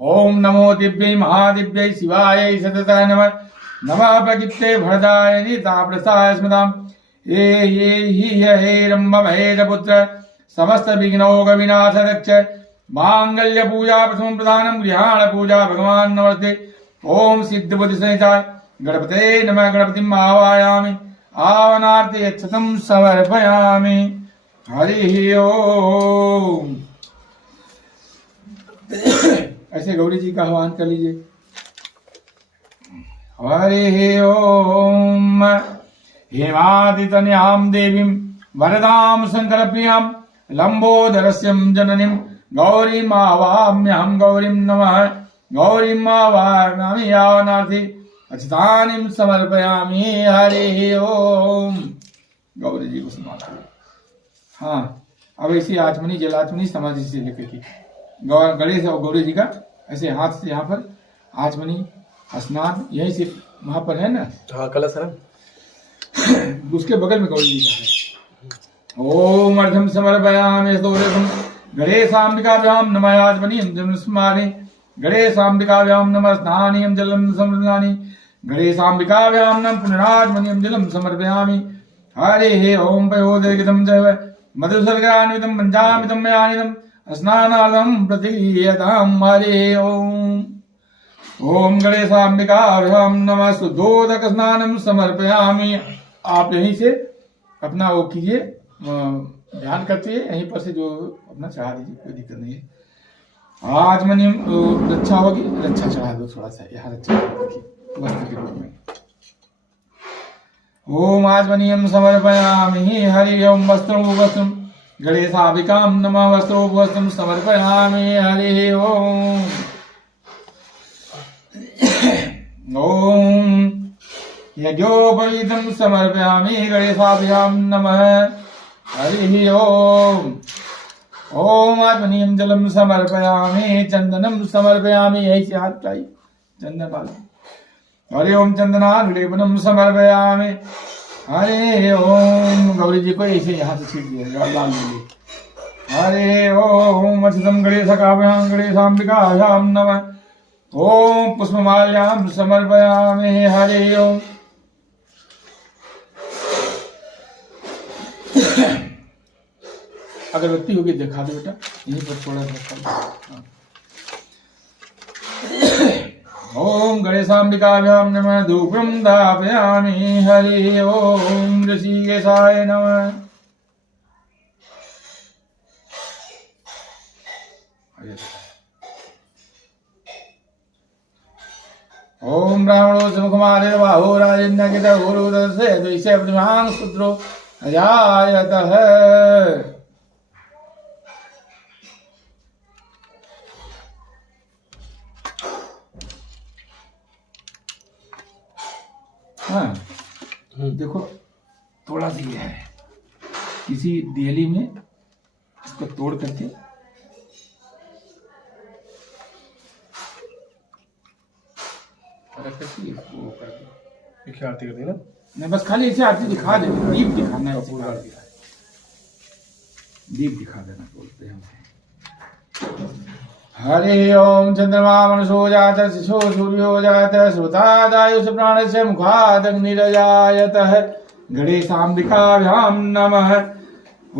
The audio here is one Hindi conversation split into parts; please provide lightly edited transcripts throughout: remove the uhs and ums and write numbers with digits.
ओम नमो दिव्यै महादिव्यै शिवायै सततः नमः। नमः प्रकृते भरदाय ताप्रसाय स्मताम्। हे रम्भमहेशपुत्र समस्त विघ्नोग विनाश रक्ष। मांगल्य पूजा प्रथम प्रधानम गृहाण पूजा भगवान नमस्ते। ओम सिद्ध बुद्धि सहिता गणपते नमः। गणपतिम् आवाहयामि आवनार्थे अक्षतं समर्पयामि। हरि ओम। ऐसे गौरी जी का आह्वान कर लीजिए। हरि ओम। हेमादितनयां देवीं वरदां शंकरप्रियां लंबोदरस्यं जननीं गौरीम् आवाहयाम्यहं। गौरीं नमः। गौरीम् आवाहयामि आवनार्थे अक्षतानि समर्पयामि। हरि ओम। गौरी जी को समाप्त। हाँ, अब ऐसी आचमनी जलाचमनी समाधि से लेकर के गणेश और गौरी जी का ऐसे हाथ से यहाँ पर आचमनी स्नान यहीं से वहां पर है ना। हाँ, कलश है ना, उसके बगल में गौरी जी का है। ओम अर्धम समर्पयामि स्तोत्रम गणेशाम्बिकाभ्यां नमः। आचमनी जलस्मानि गणेशाम्बिकाभ्यां नमः। स्नानीयं जलं समर्पयामि गणेशाम्बिकाभ्यां नमः। पुनराचमनीयं जलं समर्पयामि। हरे ओम पयोदयगितं जैव मधुसर्गान्वितं पञ्चामृतं मयानिदम् स्नानार्थं प्रतीयतां। हरे ओम। ओम गणेशाम्बिकाभ्यां नमः। शुद्धोदक स्नानं समर्पयामि। आप यहीं से अपना वो कीजिए, ध्यान करते यहीं पर से जो अपना चढ़ा दीजिए, कोई दिक्कत नहीं है। आचमनी रक्षा होगी, रक्षा चढ़ा दो थोड़ा सा यहाँ, रक्षा वस्त्र के रूप में। ओम आचमनीयं समर्पयामि। हरि ओम। वस्त्रं गणेशाम्बिकां नमः। वस्त्रं समर्पयामि। हरि ओम। ओम यज्ञोपवीतं समर्पयामि गणेशाभ्यां नमः। हरि ओम। ओम आचमनीयं जलं समर्पयामि। चंदनं समर्पयामि। यही से हाथ उठाइए, चंदन वाला। हरि ओम। चंदनानुलेपनं समर्पयामि। हरे ओम। गौरी जी को ऐसे यहाँ से छीट दिया लाल लीजिए। हरे ओम। अच्युतं गणेशकाभ्यां गणेशाम्बिकाभ्यां नमः। ओम पुष्पमाल्यां समर्पयामि। हरे ओम। अगरबत्ती होगी दिखा दो बेटा, यहीं पर थोड़ा सा। ओम गणेशाम्बिकाभ्यां नमः। धूपं दापयामि। हरि ओम। ऋषिकेशाय नमः। ओम ब्राह्मणो सुमुखमारे बाहो राजेन्द्रकित गुरुदर्शे द्वैसे प्रतिमां शूद्रो अजायतः। हाँ, देखो थोड़ा सी है, किसी दियली में इसको तोड़ करके वो कर दो। एक आरती कर दी ना, नहीं बस खाली ऐसे आरती दिखा दे, दीप दिखाना है, दीप दिखा देना बोलते हैं। हरि ओम। चंद्रमा मनसो जात शिशो सूर्यो जात श्रुतादायुष प्राणस्य मुखादग्निरजायतः। गणेशाम्बिकाभ्यां नमः।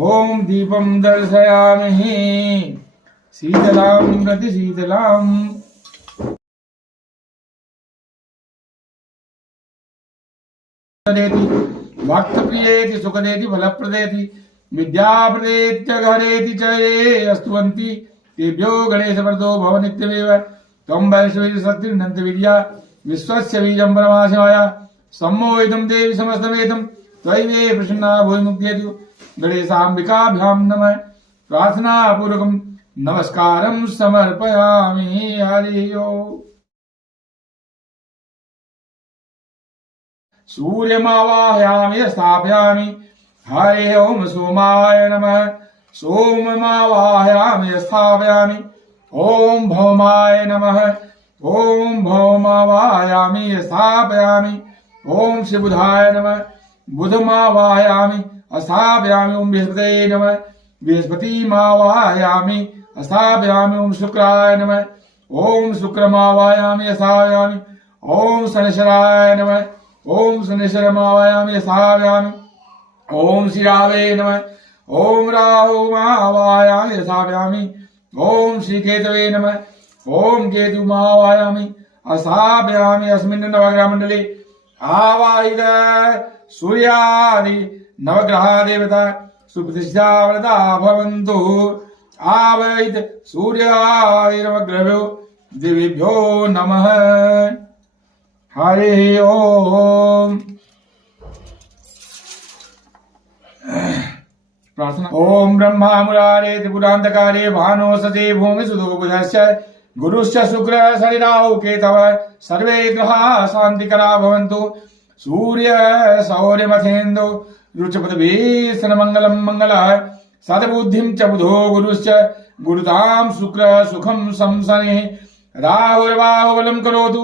ओम दीपं दर्शयामि शीतलां गतिशीतलाम्। भक्तप्रियेति सुखदेति फलप्रदेति विद्याप्रदेत्य घरेति च ये अस्तुवन्ति तेभ्यो गणेशवरदो भव नित्यमेव। त्वं वैष्णवी शक्तिर्नन्त विद्या विश्वस्य बीजं परमाशिवाय सम्मोहितं देवी समस्तमेतं त्वयि प्रसन्ना भूय मुक्त्येतु। गणेशाम्बिकाभ्यां नमः। प्रार्थनापूर्वकं नमस्कारं समर्पयामि। हरि ओम। सूर्यमावाहयामि स्थापयामि। हरि ओम। सोमाय नमः। सोममावाहयामि स्थापयामि। ओम भौमाय नमः। ओम भौमावाहयामि स्थापयामि। ओम शिवबुधाय नमः। बुधमावाहयामि स्थापयामि। ओम बृहस्पतये नमः। बृहस्पतिमावाहयामि स्थापयामि। ओम शुक्राय नमः। ओम शुक्रमावायामि यसाव्यामि ओम शनिश्चराय नमः ओम शनिश्चरमावायामि यसाव्यामि ओम शिरावे नमः ओम राहुमावायामि यसाव्यामि ओम श्रीकेतवे नमः ओम केतुमावायामि असाव्यामि अस्मिन् नवग्रह मंडले आवाहित सूर्यादि नवग्रह देवता सुप्रतिष्ठा व्रता भवन्तु आवाहित सूर्यादि नवग्रहो देवेभ्यो नमः हरि ओम। प्रार्थना ओम ब्रह्मा मुरारे त्रिपुरांतकारे भानो सते भूमि सुदुर्बुधस्य गुरुश्च शुक्र शनिराहु केतव सर्वे ग्रहा शांतिकरा भवन्तु सूर्य सौर्यमथेन्दु रुचपदभि सन्मंगलम मंगलः सद्बुद्धिं च बुधो गुरुश्च गुरुतां शुक्र सुखं संसने राहुर्बाहुबलं करोतु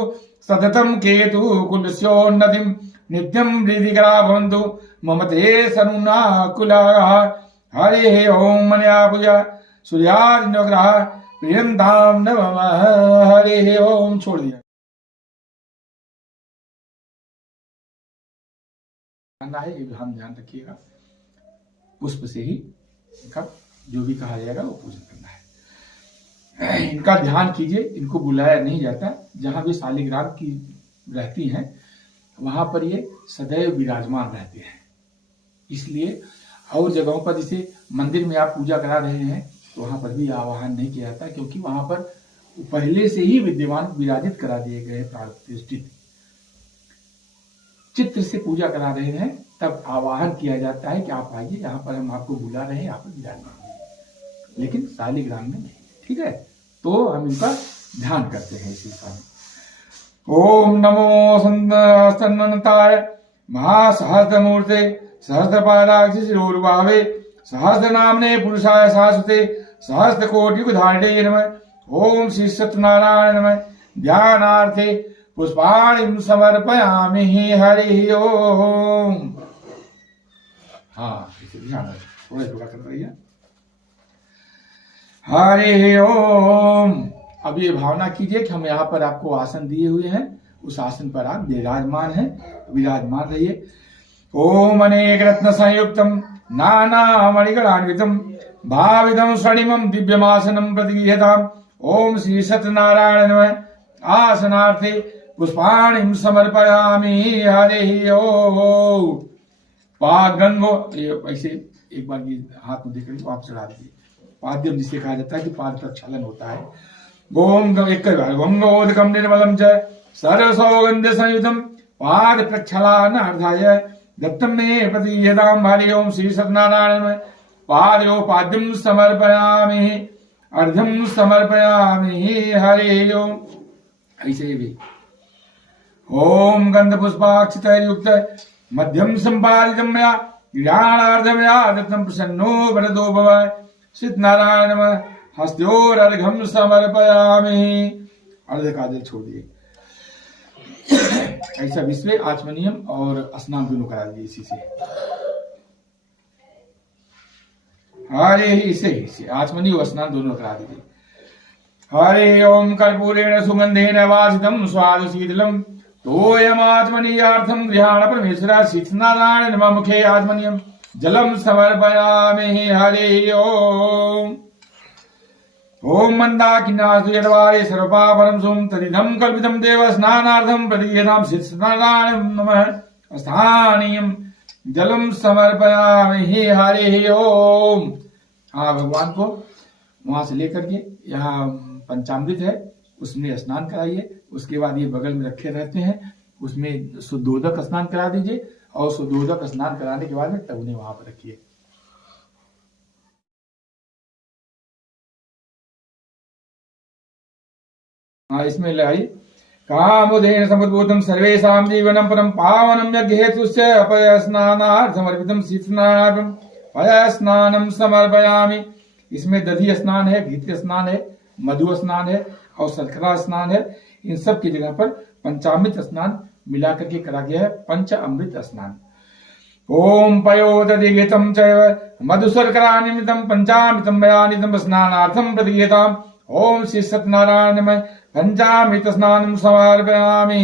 सततं केतु कुलस्योन्नतिं नित्यं वृद्धिकरा भवन्तु मम ते सनुनाकुलाः हरे ओम मन्या पूजा सूर्यादि नवग्रह प्रियंताम नमः हरे ओम। छोड़ दिया है, ये हम ध्यान रखिएगा। पुष्प से ही इनका जो भी कहा जाएगा वो पूजन करना है। इनका ध्यान कीजिए, इनको बुलाया नहीं जाता। जहां भी शालिग्राम की रहती हैं वहां पर ये सदैव विराजमान रहते हैं। इसलिए और जगहों पर जैसे मंदिर में आप पूजा करा रहे हैं तो वहां पर भी आवाहन नहीं किया जाता, क्योंकि वहां पर पहले से ही विद्यमान विराजित करा दिए गए प्रतिष्ठित चित्र से पूजा करा रहे हैं, तब आवाहन किया जाता है कि आप आइए, यहाँ पर हम आपको बुला रहे हैं, यहाँ पर विराजमान होइए। लेकिन शालिग्राम में नहीं, ठीक है। तो हम इनका ध्यान करते हैं इसी समय। ओम नमो सन्नताय महासहस्रमूर्ते सहस्रपादाक्षि शिरोरुभावे सहस्रनामने पुरुषाय शाश्वते सहस्रकोटियुगधारिणे नमः। ओम श्री सत्यनारायण नमः। ध्यानार्थे पुष्पाणिं समर्पयामि हरि ओम। हाँ, इसे ध्यान रखें, थोड़ा कर रही है। हरि ओम। अब ये भावना कीजिए कि हम यहाँ पर आपको आसन दिए हुए हैं, उस आसन पर आप विराजमान हैं, विराजमान रहिए। ओम अनेक रत्न संयुक्तम नाना मणिगणान्वितम भाविदम स्वर्णिमं दिव्यमासनं प्रतिगृह्यताम्। ओम श्री सत्यनारायण नमः। आसनार्थे पुष्पाणिं समर्पयामि हरि ओम। पागंगो, ऐसे एक बार ये हाथ में देकर आप चढ़ा दीजिए। पाद्यम जिसे कहा जाता है कि पाद प्रक्षालन होता है। गोम एक गंगोदकम निर्मलम च सर्वसौगंध संयुतम पाद प्रक्षालनार्थाय दत्तम मे प्रतीयताम हरि ओम। श्री सत्यनारायण में पादयो पाद्यम समर्पयामि अर्धम समर्पयामि हरि ओम। ऐसे भी ओम गंध पुष्पाक्षित युक्त मध्यम संपादितम मया ज्ञानार्धमया दत्तम प्रसन्नो वरदो भव। सत्यनारायण नमः। हस्त्योरर्घम समर्पयामि। अर्ध का जल छोड़ दिए। ऐसा विश्व आचमनियम और स्नान दोनों करा दिए इसी से। हरे इसे आचमनी और स्नान दोनों करा दीजिए। हरे ओम कर्पूरेण सुगंधेन वासितम स्वाद शीतलम तोयमात्मनीयार्थम गृहाण परमेश्वर। सत्यनारायण नमः। मुखे आत्मनियम जलम समर्पयामि हरि ओम। ओम मंदाकिन्नासु यद्वारे सर्वपापरं सोम तदिदं कल्पितं देव स्नानार्थं प्रदीयतां। सत्यनारायण नमः। स्थानीयं जलम समर्पयामि हरि ओम। हाँ, भगवान को वहां से लेकर के यहाँ पंचामृत है उसमें स्नान कराइए। उसके बाद ये बगल में रखे रहते हैं, उसमें शुद्धोदक स्नान करा दीजिए और शुद्धोदक स्नान कराने के बाद में तब उन्हें वहां पर रखिए। हाँ, इसमें लाई कामोदेन समुद्भूतम सर्वेषां जीवनं परम पावनं यज्ञहेतुस्य अपय स्नानार्थ समर्पितम। शीतस्नानार्थम पय स्नानम समर्पयामि। इसमें दधि स्नान है, घृत स्नान है, मधु स्नान है और शर्करा स्नान है। इन सब की जगह पर पंचामृत स्नान मिला करके करा गया है, पंच अमृत स्नान। ओम पयोदधिगतम चैव मधु शर्करा निमित्तम पंचामृतम मया नितम स्नानार्थम प्रदीयताम्। ओम श्री सत्यनारायण नमः पंचामृत स्नान समर्पयामि।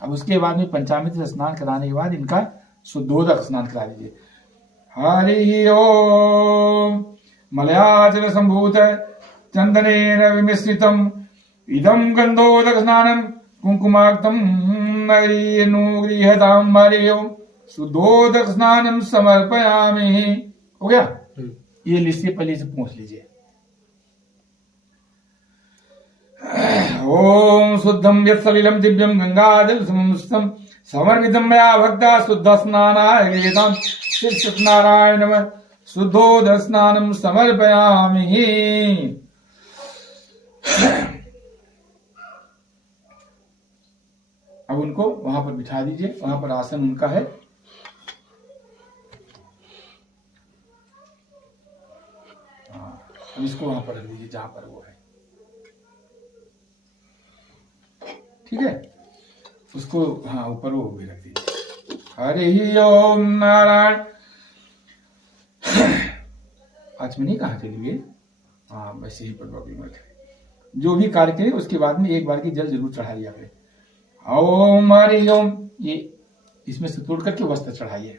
अब उसके बाद में पंचामृत स्नान कराने के बाद इनका शुद्धोदक स्नान करा दीजिए। हरि ओम मलयाचल संभूत चंदनेन विमिश्रितम इदं गंधोदक स्नानम कुंकुमाक्तम नगरीनुगृहताम। हरि ओम शुद्धोदक स्नानम समर्पयामि। हो गया? ये लिस्ट पहले से पूछ लीजिए। ओम शुद्धम यत् सलिलम दिव्यम गंगाजल समस्तम समर्पितम मया भक्ता शुद्ध स्नानाय गीताम श्री सत्यनारायण नमः शुद्धोदक स्नानम समर्पयामि। अब उनको वहां पर बिठा दीजिए, वहां पर आसन उनका है। अब इसको वहां पर रख दीजिए जहां पर वो है, ठीक है? उसको हाँ ऊपर वो भी रख दीजिए। हरि ओम नारायण। आचमनी कहाँ चली गई? हाँ वैसे ही प्रॉब्लम है। जो भी कार्य करें उसके बाद में एक बार की जल जरूर चढ़ा लिया करें। ओम हरि ओम। ये इसमें से तोड़ करके वस्त्र चढ़ाइए।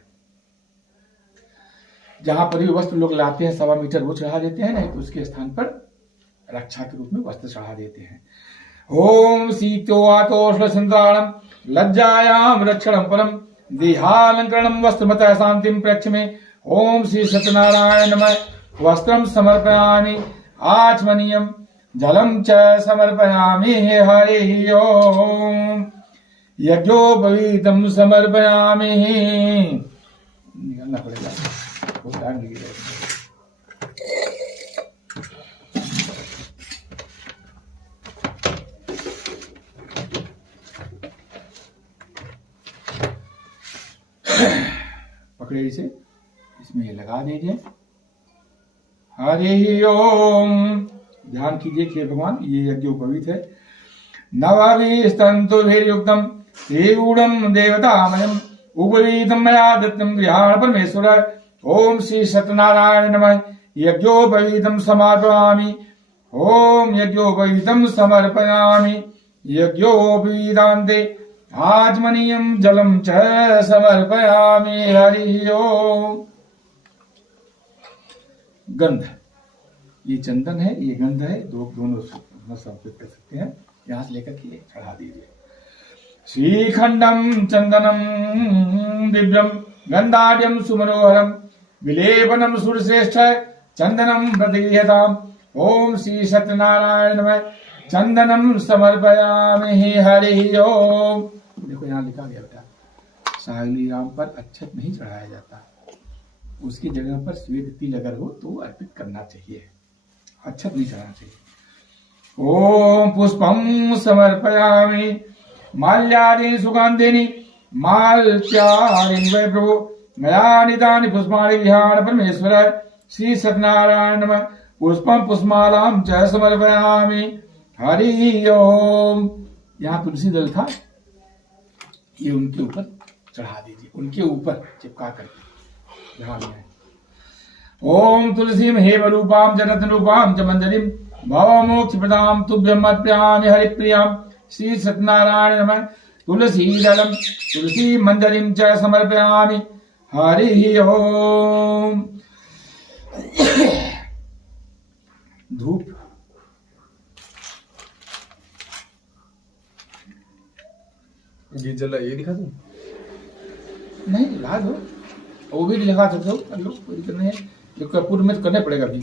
जहां पर भी वस्त्र लोग लाते हैं 1.25 मीटर वो चढ़ा देते हैं, नहीं तो उसके स्थान पर रक्षा के रूप में वस्त्र चढ़ा देते हैं। ओम शीतोवातोष्ण संताणम लज्जायाम रक्षणम परम देहालंकरणम वस्त्रमतः शांतिम प्रेक्ष में। ओम श्री सत्यनारायण नमः वस्त्रम समर्पयामि आचमनीयम जलम च समर्पयामि। हरि ओम यज्ञोपवीतम समर्पयामि। निकलना पड़ेगा, वो ध्यान दीजिए। पकड़े इसे, इसमें ये लगा दीजिए। हरि ओम। ध्यान कीजिए कि भगवान ये यज्ञोपवीत है। नवभिस्तन्तुभिर्युक्तम श्रीगूढ़म देवतामयम उपवीतम मया दत्तम गृहाण परमेश्वर। ओम श्री सत्यनारायण नमः यज्ञोपवीतम समर्पयामि। ओम यज्ञोपवीतम समर्पयामि। यज्ञोपवीतान्ते आचमनीयम जलम च समर्पयामि। हरि ओम। गंध, ये चंदन है, ये गंध है, दोनों शब्द कर सकते हैं। यहां से लेकर के चढ़ा दीजिए। श्रीखंडम चंदनम दिव्यम गंधाढ्यम सुमनोहरम विलेपनम सुरश्रेष्ठ चंदनम प्रतिगृह्यताम। ओम श्री सत्यनारायण नमः चंदनम समर्पयामि। हरि ओम। देखो यहाँ लिखा गया बेटा, साहिली राम पर अक्षत नहीं चढ़ाया जाता, उसकी जगह पर श्वेत तिल अगर हो तो अर्पित करना चाहिए, अक्षत नहीं चढ़ाना चाहिए। ओम पुष्पम समर्पयामि माल्यादि सुगंधिनी माल्यादि वै प्रभु मया नितानि पुष्पाणि विहार परमेश्वर। श्री सत्यनारायण नमः पुष्पम पुष्पमालां च समर्पयामि। हरि ओम। यहाँ तुलसी दल था, ये उनके ऊपर चढ़ा दीजिए, उनके ऊपर चिपका करके ध्यान में। ओम तुलसीम हेम रूपाम जरत्न रूपाम च मंजरीम भवमोक्ष प्रदाम तुभ्यम अर्पयामि हरिप्रियाम। श्री सत्यनारायण नमः तुलसी दलम तुलसी मंजरीम च समर्पयामि। हरि ओम। धूप, ये जला ये दिखा दूं? नहीं ला दो, वो भी लगा सकते हो, कर लो, कोई दिक्कत नहीं है। जो कपूर में तो करना पड़ेगा अभी।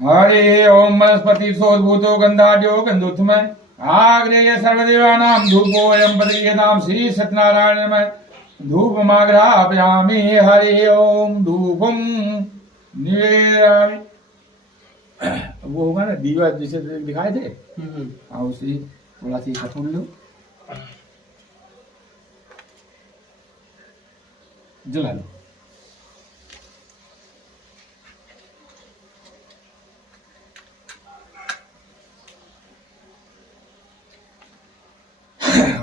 हरे ओम वनस्पति सोद्भूतो गंधाढ्यो गंधोत्तमः आग्नेय सर्वदेवानां धूपोऽयं प्रदीयतां। श्री सत्यनारायण नमः धूपमाग्रापयामि। हरि ओम धूपम निवेदयामि। वो होगा ना दीवा जैसे दिखाए थे, हाँ उसी थोड़ा सा कपूर लो, जला लो।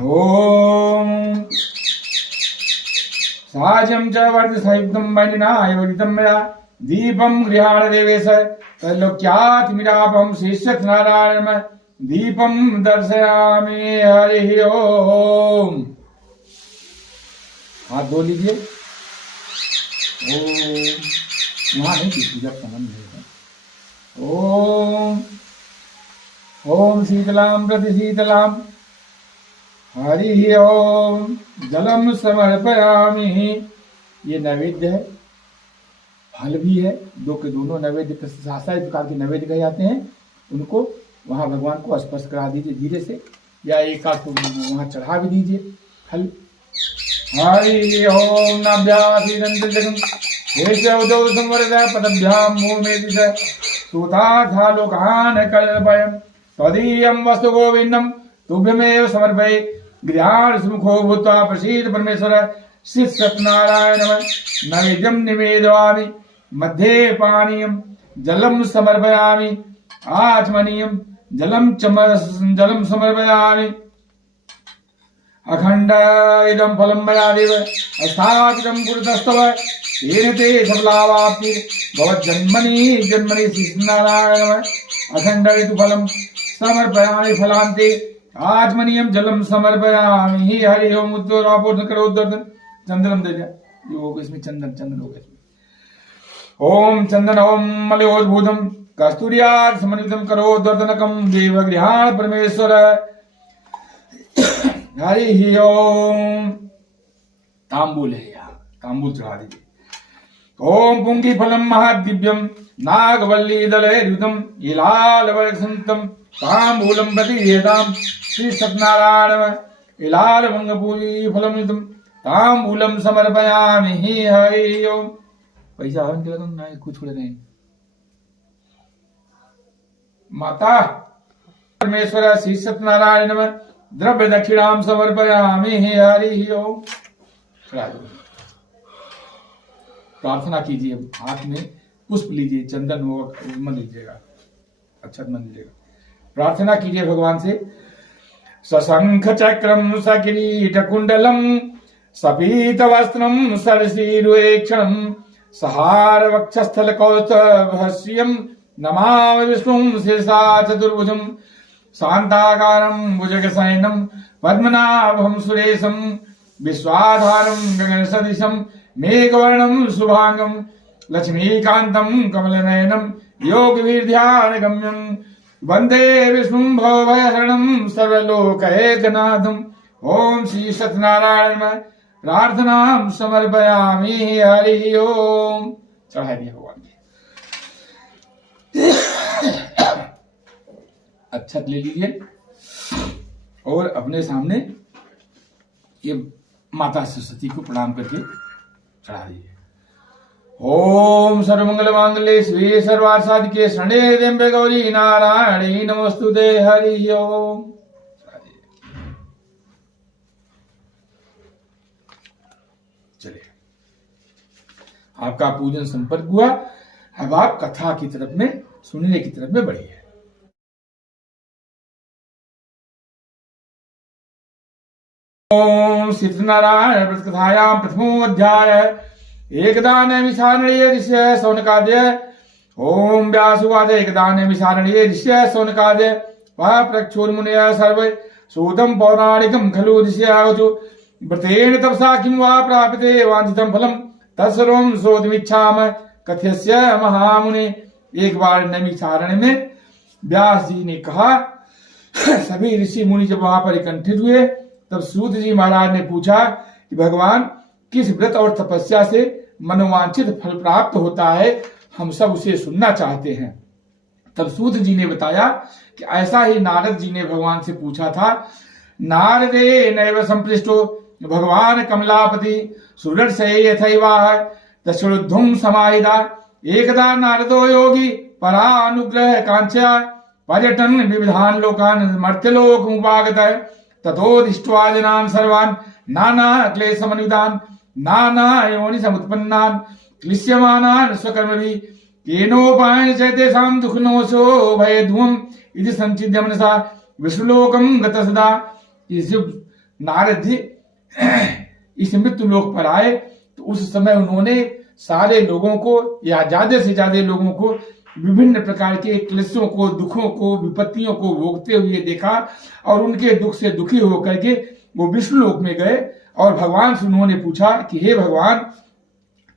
ओम साजम च वर्ध संयुक्तम वैनिना आयोजितम मया दीपम गृहाण देवेश त्रैलोक्यातिमिरापम शीर्षत नारायण दीपम दर्शयामि। हरि ओम। हाथ धो लीजिए। ओम। वहां नहीं किसी जब संबंध है। ओम ओम शीतलाम प्रति शीतलाम। हरि ओम। जलम समर्पयामि। ये नैवेद्य है, फल भी है, दो के दोनों नैवेद्य सात प्रकार के नैवेद्य कहे जाते हैं। उनको वहां भगवान को स्पर्श करा दीजिए धीरे से, या एक आध को वहां चढ़ा भी दीजिए फल। हरि ओम। नाभ्याम पदभ्याम सूतालोकान कल्पयम् त्वदीयं वस्तु गोविंदम तुभ्यमेव समर्पये। गृहाण सुमुखो भूत्वा प्रसीद परमेश्वर। श्री सत्यनारायण नैवेद्यम निवेदयामि। मध्ये पानीयम जलम समर्पयामि। आचमनीयम जलम समर्पयामि। अखंड इदं फलं मया देव अस्थापितं पुरतस्तव येन ते सबलावाप्ति भवज्जन्मनि जन्मनि श्रीनारायण। अखंड इदं फलं समर्पयामि फलान्ते आत्मनीयं जलम समर्पयामि। हरि ओम। उत्तरापोषण करो दर्शन चंदनम दे दिया ये होगा इसमें चंदन होगा इसमें। ओम चंदन ओम मलयोद्भूतम कस्तूरियात् समन्वितम करो दर्दनकम देव गृहाण परमेश्वर। हरि ओम। तांबूल है यहाँ, तांबूल चढ़ा दीजिए। ओम पुंगी फलम महादिव्यम नागवल्ली दलयुतम इलालवसंतम तांबूलम प्रतियेदाम। श्री सत्यनारायण इलाल भंगपूरी फलम युतम तांबूलम समर्पयामि। हरि ओम। पैसा हवन के लगन ना कुछ छोड़े नहीं। माता परमेश्वर श्री सत्यनारायण द्रव्य दक्षिणाम समर्पयामि। हरि ओम। प्रार्थना कीजिए, हाथ में पुष्प लीजिए, चंदन होगा मन लीजिएगा, अच्छा मन लीजिएगा। प्रार्थना कीजिए भगवान से। सशंख चक्रम सकिरीट कुंडलम सपीत वस्त्रम सरसीरुक्षणम सहार वक्षस्थल कौस्तभस्यम नमामि विष्णुं शिरसा चतुर्भुजं शांताकारं भुजगशयनं पद्मनाभं सुरेशं विश्वाधारं गगनसदृशं मेघवर्णं शुभांगं लक्ष्मीकान्तं कमलनयनं योगवीर्ध्यानगम्यं वंदे विष्णुं भवभयहरणं सर्वलोकैकनाथं। ओम श्री सत्यनारायण प्रार्थना समर्पयामि। हरि ओम। चढ़ा दिया भगवान जी। अक्षत ले लीजिए और अपने सामने ये माता सरस्वती को प्रणाम करके चढ़ा दीजिए। ओम सर्वमंगल मांगल्ये शिवे सर्वार्थ साधिके शरण्ये त्र्यंबके गौरी नारायणी नमोस्तुते। हरि ओम। चलिए, आपका पूजन संपर्क हुआ। अब आप कथा की तरफ में, सुनने की तरफ में बढ़िए। ओम सत्यनारायण व्रतकथायां प्रथमो अध्याय। एकदा नैमिषारण्ये ऋष्य शौनकादय। ओम व्यासुवाच एकदा नैमिषारण्ये ऋष्य शौनकादय वह प्रक्षोर्मुनयः सर्वे सूतं पौराणिकं खलु ऋष्यावचु व्रतेन तपसा किं वा प्राप्यते वांछितं फलं तत्सर्वं श्रोतुमिच्छामि कथयस्य महामुने। एक बार नैमिषारण्य में व्यास जी ने कहा, सभी ऋषि मुनि जब वहां पर इकट्ठित हुए तब सूत जी महाराज ने पूछा कि भगवान किस व्रत और तपस्या से मनोवांछित फल प्राप्त होता है, हम सब उसे सुनना चाहते हैं। तब सूत जी ने बताया कि ऐसा ही नारद जी ने भगवान से पूछा था। नारदे नैव संपृष्टो भगवान कमलापति सुदर्शे यथैवाह दशुद्धुम समाहिता। एकदा नारदो योगी परा अनुग्रह कांक्षा पर्यटन विविधान लोकान मर्त्यलोक उपागतः ततो दृष्ट्वा जनान् सर्वान् नाना क्लेशमनुदान् नाना योनि समुत्पन्नान् क्लिश्यमानान् स्वकर्मभिः केनोपायेन च तेषां दुःखनाशो भयध्वम् इति संचिद्य मनसा विष्णुलोकं गतः सदा। नारद जी इस मृत्यु लोक पर आए तो उस समय उन्होंने सारे लोगों को या ज्यादा से ज्यादा लोगों को विभिन्न प्रकार के क्लेशों को, दुखों को, विपत्तियों को भोगते हुए देखा और उनके दुख से दुखी होकर के वो विष्णु लोक में गए और भगवान से उन्होंने पूछा कि हे भगवान,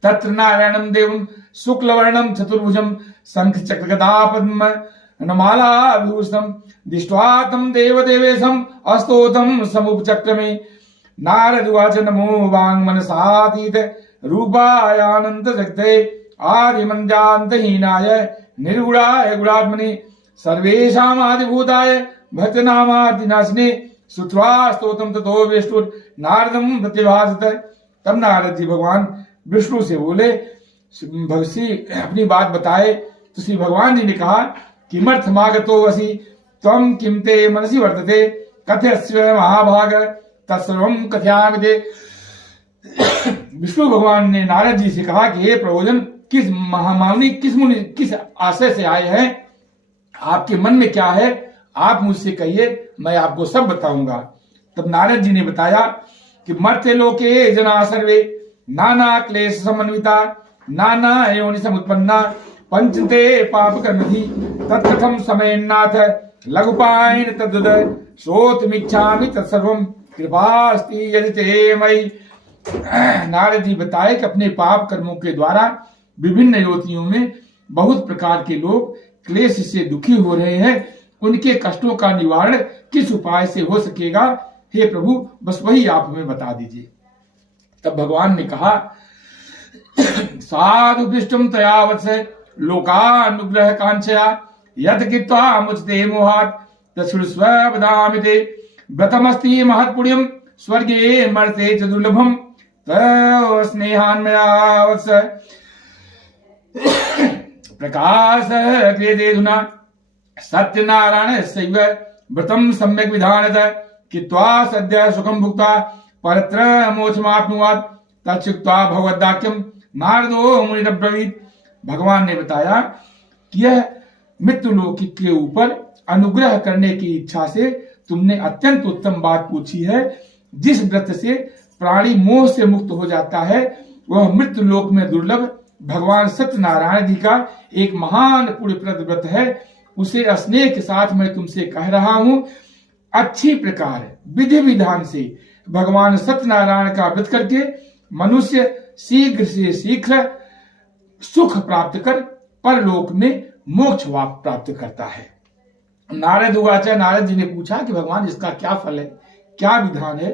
तत्र नारायणम देवम शुक्लवर्णम चतुर्भुजम शंख चक्र गदा पद्म नमाला विभूषणम दृष्ट्वा तम देव देवेशम अस्तोतम समुपचक्रमे। नारद उवाच नमो वांग मनसातीत रूपायानंत जगते आदिमंद्यान्तहीनाय निर्गुणाय गुणात्मने सर्वेषाम् आदिभूताय भक्तनामार्तिनाशिने श्रुत्वा स्तोत्रम ततो विष्णु नारदम प्रतिभासत। तब नारद जी भगवान विष्णु से बोले, भगसी अपनी बात बताए तो श्री भगवान जी ने कहा किमर्थमागतो वसी त्वं किम ते मनसि वर्तते कथयस्व महाभाग तत्सर्वं कथयामि ते। विष्णु भगवान ने नारद जी से कहा कि हे प्रभुजन, किस महामानी किस आशय से आए हैं, आपके मन में क्या है, आप मुझसे कहिए, मैं आपको सब बताऊंगा। तब नारद जी ने बताया कि मर्त्य लोके जना सर्वे नाना क्लेश समन्विता नाना योनि समुत्पन्ना पंचते पाप कर्मधि तत्कथम समयन्नाथ लघुपायन तद्वद श्रोतमिच्छामि तत्सर्वं कृपास्ति यदि ते मयि। नारद जी बताए कि अपने पाप कर्मों के द्वारा विभिन्न योनियों में बहुत प्रकार के लोग क्लेश से दुखी हो रहे हैं, उनके कष्टों का निवारण किस उपाय से हो सकेगा, हे प्रभु बस वही आप हमें बता दीजिए। तब भगवान ने कहा साधु पृष्ठम तयावत्स लोकानुग्रह कांक्षया यत कृत्वा मुचते मोहात् तच्छृण्वस्व वदामि ते व्रतमस्ति महत्पुण्यं स्वर्गे मर्ते च दुर्लभम तव स्नेहान्मया वत्स प्रकाश क्रियते धुना सत्यनारायण सैव व्रतम सम्यक विधानतः कृत्वा सद्य सुखम भुक्त्वा परत्र मोक्षमाप्नुयात् तच्छुक्त्वा भगवद्वाक्यम नारदो मुनिरब्रवीत्। भगवान ने बताया कि यह मृत्युलोक के ऊपर अनुग्रह करने की इच्छा से तुमने अत्यंत उत्तम बात पूछी है। जिस व्रत से प्राणी मोह से मुक्त हो जाता है वह मृत्युलोक में दुर्लभ भगवान सत्यनारायण जी का एक महान पुण्यप्रद व्रत है। उसे स्नेह के साथ मैं तुमसे कह रहा हूं, अच्छी प्रकार विधि विधान से भगवान सत्यनारायण का व्रत करके मनुष्य शीघ्र से शीघ्र सुख प्राप्त कर परलोक में मोक्ष प्राप्त करता है। नारद उवाच, नारद जी ने पूछा कि भगवान इसका क्या फल है, क्या विधान है,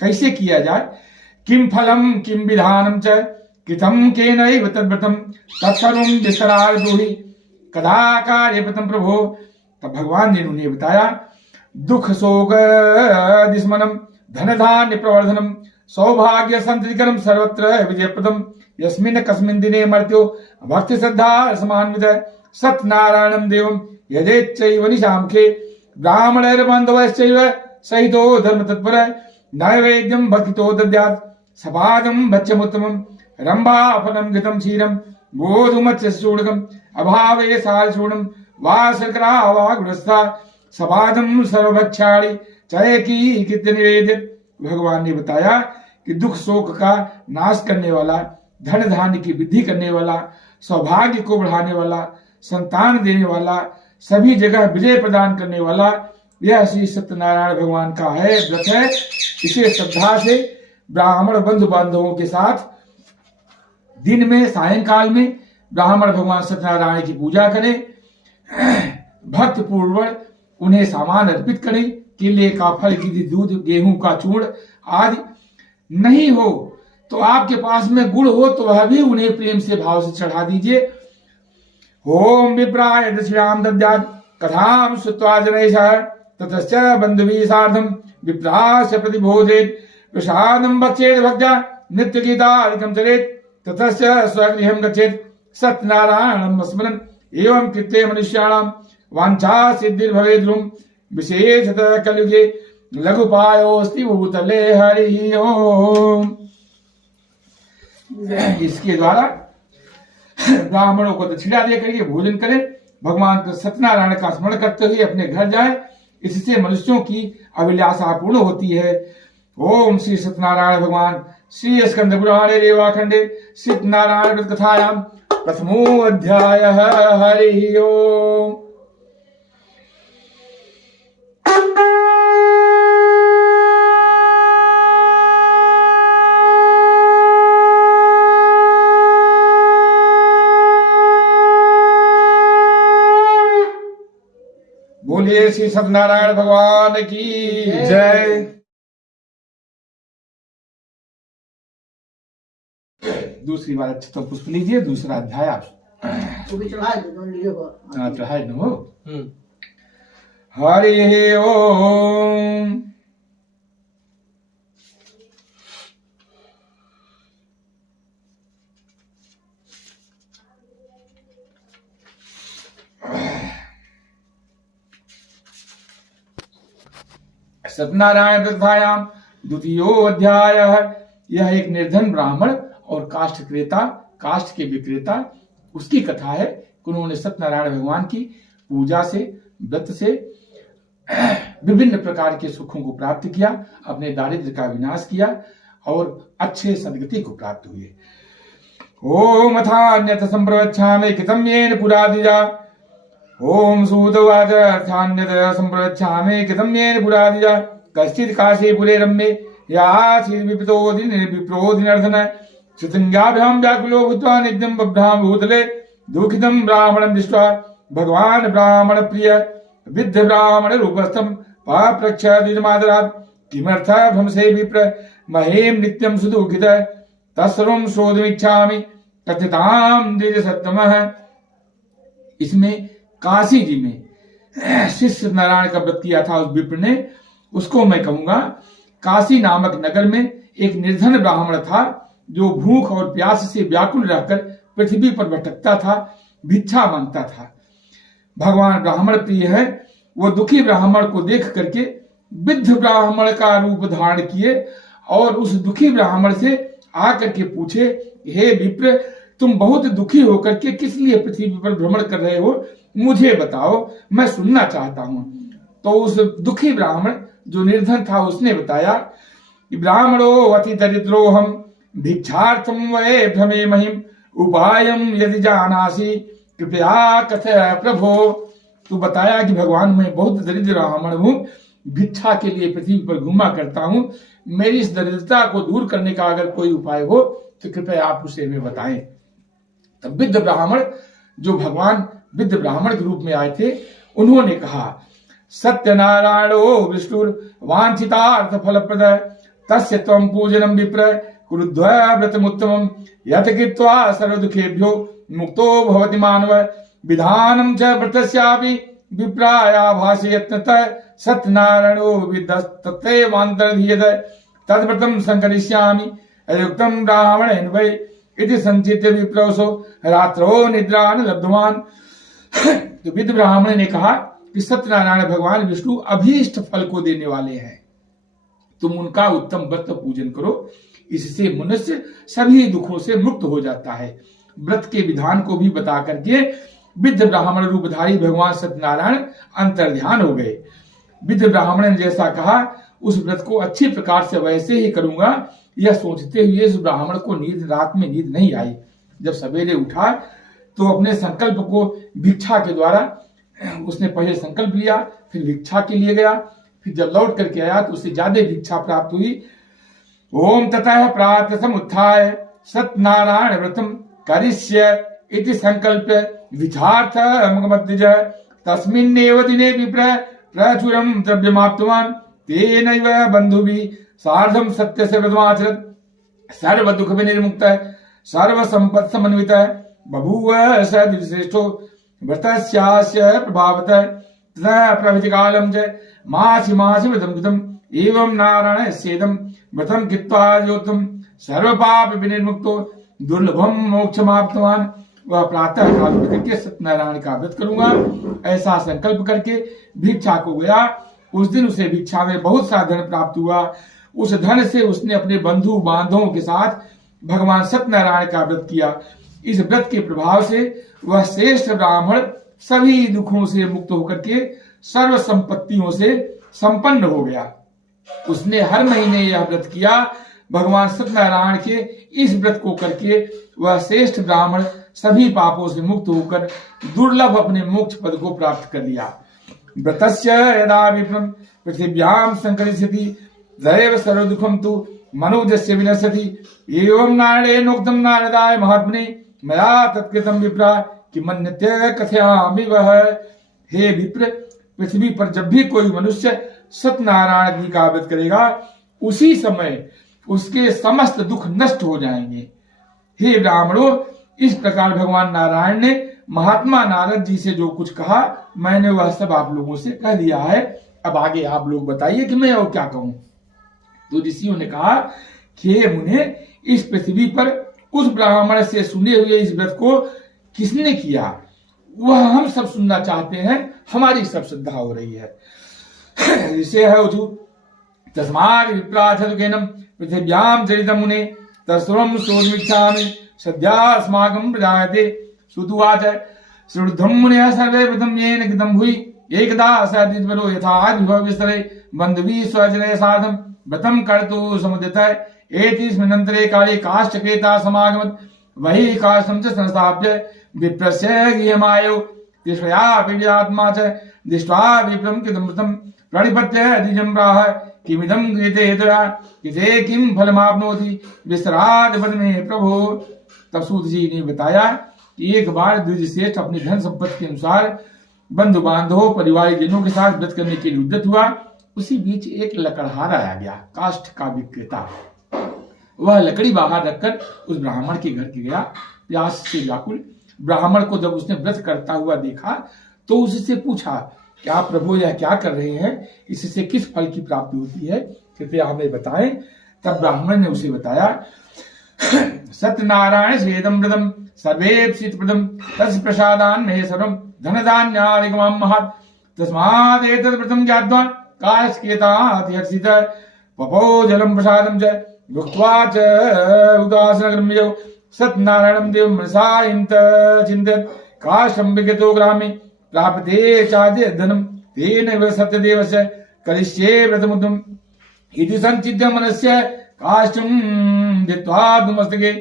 कैसे किया जाए। किम फलम किम विधानम च कृतम केनैव तद्व्रतम तत्सर्वं विस्तराय ब्रूहि कदा कार्यव्रतम प्रभो। तब भगवान ने उन्हें बताया दुख शोक दिस्मनम धन धान्य प्रवर्धनम सौभाग्य संततिकरम सर्वत्र विजयप्रदम यस्मिन् कस्मिन् दिने मर्त्यो भक्ति श्रद्धा समान्वितः सत्यनारायणं देवं यजेच्चैव निशाम्खे ब्राह्मणैर्बान्धवैश्चैव सहितो धर्म तत्पर नैवेद्यं भक्तितो दद्यात् सपादं भक्ष्यमुत्तमं रम्भाफलं घृतं क्षीरं गोधूमच्चूर्णकम् अभावे सारचूर्णं वा शर्करा वा गुडस्था सपादं सर्वभक्ष्याणि चयकी कृत्य निवेद्य। भगवान ने बताया कि दुख शोक का नाश करने वाला, धन धान्य की वृद्धि करने वाला, सौभाग्य को बढ़ाने वाला, संतान देने वाला, सभी जगह विजय प्रदान करने वाला यह श्री सत्यनारायण भगवान का है व्रत है। इसे श्रद्धा से ब्राह्मण बंधु बांधवों के साथ दिन में सायंकाल में ब्राह्मण भगवान सत्यनारायण की पूजा करें, भक्त पूर्वक उन्हें सामान अर्पित करें, केले का फल, दूध, गेहूं का चूर्ण आदि। नहीं हो तो आपके पास में गुड़ हो तो वह भी उन्हें प्रेम से भाव से चढ़ा दीजिए। ओम विप्राय दक्षिणाम दद्यात् कथाम श्रुत्वा जनैषः ततश्च बन्धुभिः सार्धं विप्रास्य प्रतिबोधयेत् प्रसादं भक्षेत् भक्त्या नित्यगीतादिकं चरेत् ततश्च स्वगृहं गच्छेत् सत्यनारायणं स्मरन् एवं कृत्ये मनुष्याणां वाञ्छा सिद्धिर्भवेद्। विशेषतः कलियुगे लघुपायोस्ति भूतले हरि ओम। इसके द्वारा ब्राह्मणों को दक्षिणा दे करके भोजन करें, भगवान को सत्यनारायण का स्मरण करते हुए अपने घर जाएं, इससे मनुष्यों की अभिलाषा पूर्ण होती है। ओम श्री सत्यनारायण भगवान श्री स्कंद पुराणे रेवाखंडे सत्यनारायण व्रत कथायां प्रथमो अध्यायः। हरि ओम। बोलिए श्री सत्यनारायण भगवान की जय। दूसरी बार अच्छे तो पुष्प लीजिए। दूसरा अध्याय आप चढ़ाए न हो। हरि ओम। सत्यनारायण व्रतायां द्वितीयो अध्याय। यह एक निर्धन ब्राह्मण और काष्ठ के विक्रेता उसकी कथा है। उन्होंने सत्यनारायण भगवान की पूजा से व्रत से विभिन्न प्रकार के सुखों को प्राप्त किया, अपने दारिद्र्य का विनाश किया और अच्छे सद्गति को प्राप्त हुए। ओम अथान्यथ संप्रवच्छामि कृतं येन पुरा द्विजा। ओम सूतवाच अथान्यथ संप्रवच्छामि कृतं येन पुरा द्विजा। कश्चित् काशीपुरे रम्ये यासीत् विप्रोदिनर्धन श्रुतिज्ञाभ्यां व्याकुलो भूत्वा नित्यं बभ्राम भूतले दुःखितं ब्राह्मणं दृष्ट्वा भगवान् ब्राह्मण प्रिय विद्ध ब्राह्मण रूपस्थं पाप्रच्छ द्विजमादरात् किमर्थ भ्रमसे विप्र महें नित्यं सुदुःखित तत्सर्वं शोधमिच्छामि कथ्यतां द्विज सत्तमः। इसमें काशी जी में शिष्य नारायण का व्रत किया था उस विप्र ने, उसको मैं कहूंगा। काशी नामक नगर में एक निर्धन ब्राह्मण था जो भूख और प्यास से व्याकुल रहकर पृथ्वी पर भटकता था, भिक्षा मांगता था। भगवान ब्राह्मण प्रिय है, वो दुखी ब्राह्मण को देख करके विद्ध ब्राह्मण का रूप धारण किए और उस दुखी ब्राह्मण से आकर के पूछे, हे विप्र, तुम बहुत दुखी होकर के किस लिए पृथ्वी पर भ्रमण कर रहे हो, मुझे बताओ, मैं सुनना चाहता हूं। तो उस दुखी ब्राह्मण जो निर्धन था उसने बताया, ब्राह्मणो अति दरिद्रो हम भिक्षार्थम वै भ्रमे महिम उपायम यदि जानासी कृपया कथय प्रभो। तू बताया कि भगवान मैं बहुत दरिद्र ब्राह्मण हूं, भिक्षा के लिए पृथ्वी पर घूमा करता हूं, मेरी इस दरिद्रता को दूर करने का अगर कोई उपाय हो तो कृपया आप उसे हमें बताएं। तब विद्ध ब्राह्मण जो भगवान विद्ध ब्राह्मण के रूप में आए थे उन्होंने कहा, सत्यनारायणो विष्णुर वांछितार्थ फलप्रद तस्य त्वं पूजनं विप्र कुरुध्वा व्रतमुत्तमं यत् कृत्वा सर्वदुःखेभ्यो मुक्तो भवति मानव विधानं च व्रतस्यापि विप्राया भाषयत्नतः सत्यनारायणो विदस्ततैवान्तर्धीयत तद्व्रतं संकरिष्यामि अयुक्तं ब्राह्मणेन वै इति संचित्य विप्रसो रात्रो निद्रा न लब्धवान। तो विद्ध ब्राह्मण ने कहा कि सत्यनारायण भगवान विष्णु अभीष्ट फल को देने वाले हैं, तुम उनका उत्तम व्रत पूजन करो, इससे मनुष्य सभी दुखों से मुक्त हो जाता है। व्रत के विधान को भी बता करके विद्ध ब्राह्मण रूपधारी भगवान सत्यनारायण अंतर्ध्यान हो गए। विद्ध ब्राह्मण ने जैसा कहा उस व्रत को अच्छी प्रकार से वैसे ही करूंगा, यह सोचते हुए उस ब्राह्मण को रात में नींद नहीं आई। जब सवेरे उठा तो अपने संकल्प को भिक्षा के द्वारा उसने पहले संकल्प लिया, फिर भिक्षा के लिए गया, फिर जब लौट करके आया तो उसे ज्यादा भिक्षा प्राप्त हुई। ओम ततः प्रातः समुत्थाय सत्यनारायण व्रतम करिष्य इति संकल्प्य विचार्थमगमद्विज तस्मिन्नेव दिने विप्र प्रचुरं द्रव्यमाप्तवान् तेनैव बन्धुभिः सार्धं सत्यस्य व्रतमाचरत् सर्व दुःख विनिर्मुक्तः सर्व संपत् समन्वितः बभूव स द्विजश्रेष्ठो व्रतस्यास्य प्रभावतः ततः प्रभृति कालं च मासि मासि व्रतं कृतम् एवं नारायणस्येदं व्रतं कृत्वा योत्तम सर्व पाप विनिर्मुक्तो दुर्लभम मोक्षमाप्तवान्। वह प्रातः काल उठ करके सत्यनारायण का व्रत करूंगा ऐसा संकल्प करके भिक्षा को गया। उस दिन उसे भिक्षा में बहुत सा धन प्राप्त हुआ। उस धन से उसने अपने बंधु बांधवों के साथ भगवान सत्यनारायण का व्रत किया। इस व्रत के प्रभाव से वह श्रेष्ठ ब्राह्मण सभी दुखों से मुक्त होकर के सर्व संपत्तियों से संपन्न हो गया। उसने हर महीने यह व्रत किया भगवान सत्यनारायण के इस व्रत को करके वह श्रेष्ठ ब्राह्मण सभी पापों से मुक्त होकर दुर्लभ अपने मोक्ष पद को प्राप्त कर लिया। व्रतस्य यदा विप्रम पृथिव्याम संकरिष्यति दैव सर्व दुखम तु मनोजस्य विनश्यति एवं नारायणोक्तम नारदाय महात्मने मया तत्कृतं विप्रा किमन्यते कथयामि वह। हे विप्र, पृथ्वी पर जब भी कोई मनुष्य सत्यनारायण जी का व्रत करेगा उसी समय उसके समस्त दुख नष्ट हो जाएंगे। हे ब्राह्मणों, इस प्रकार भगवान नारायण ने महात्मा नारद जी से जो कुछ कहा मैंने वह सब आप लोगों से कह दिया है। अब आगे आप लोग बताइए कि मैं और क्या कहूं। तो ऋषियों ने कहा कि हे मुने, इस पृथ्वी पर उस ब्राह्मण से सुने हुए इस व्रत को किसने किया वह हम सब सुनना चाहते हैं, हमारी सब श्रद्धा हो रही है। ऋषि है उचु तस्मात् विप्राचलुकेनम पृथिव्याम चरितम मुने तस्वरम सोदमिच्छामि सद्या अस्माकं प्रजायते। सुतुवाच श्रुद्धं मुनयः सर्वे प्रथम येन कृतं भुवि एकदा सदिद्वरो यथा विभव विस्तरे बन्धुभिः स्वजनैः सार्धं व्रतं कर्तुं समुद्यतः। एतस्मिन्नन्तरे काले काष्ठकेता समागमत् वही काष्ठं च संस्थाप्य विप्रस्य गृहमायौ तिष्ठया पीडितात्मा च दृष्ट्वा विप्रं कृतं व्रतं प्रणिपत्य द्विजं प्राह किमिदं क्रियते हेतुना किसे किम फलमाप्नोति विस्तराद पद में प्रभो। तब सूत जी ने बताया कि एक बार द्विज श्रेष्ठ अपनी धन संपत्ति के अनुसार बंधु बांधवों परिवारजनों के साथ व्रत करने के लिए उद्यत हुआ। उसी बीच एक लकड़हार आया गया, काष्ठ का विक्रेता। वह लकड़ी बाहर रखकर उस ब्राह्मण के घर के गया, प्यास से व्याकुल। ब्राह्मण को जब उसने व्रत करता हुआ देखा तो उससे पूछा, क्या प्रभु यह क्या कर रहे हैं, इससे किस फल की प्राप्ति होती है, कृपया हमें बताएं। तब ब्राह्मण ने उसे बताया, सत्यनारायण सेदम व्रतम सर्वेप्सित प्रदम तस् प्रसादान महे सर्वम धन धान्यादिकमं महत् तस्मात् एतद् व्रतं ज्ञात्वा काष्ठकेतातिहर्षित पपो जलम प्रसादम च भुक्त्वा च उदासनगम्यौ सत्यनारायणं देवं मनसा चिन्तयत् काष्ठं विगतो ग्रामे प्राप्ते चाद्य धनम तेन व सत्यदेवस्य करिष्ये व्रतमुत्तमम् इति संचित्य मनस्य काष्ठं दत्त्वा मस्तके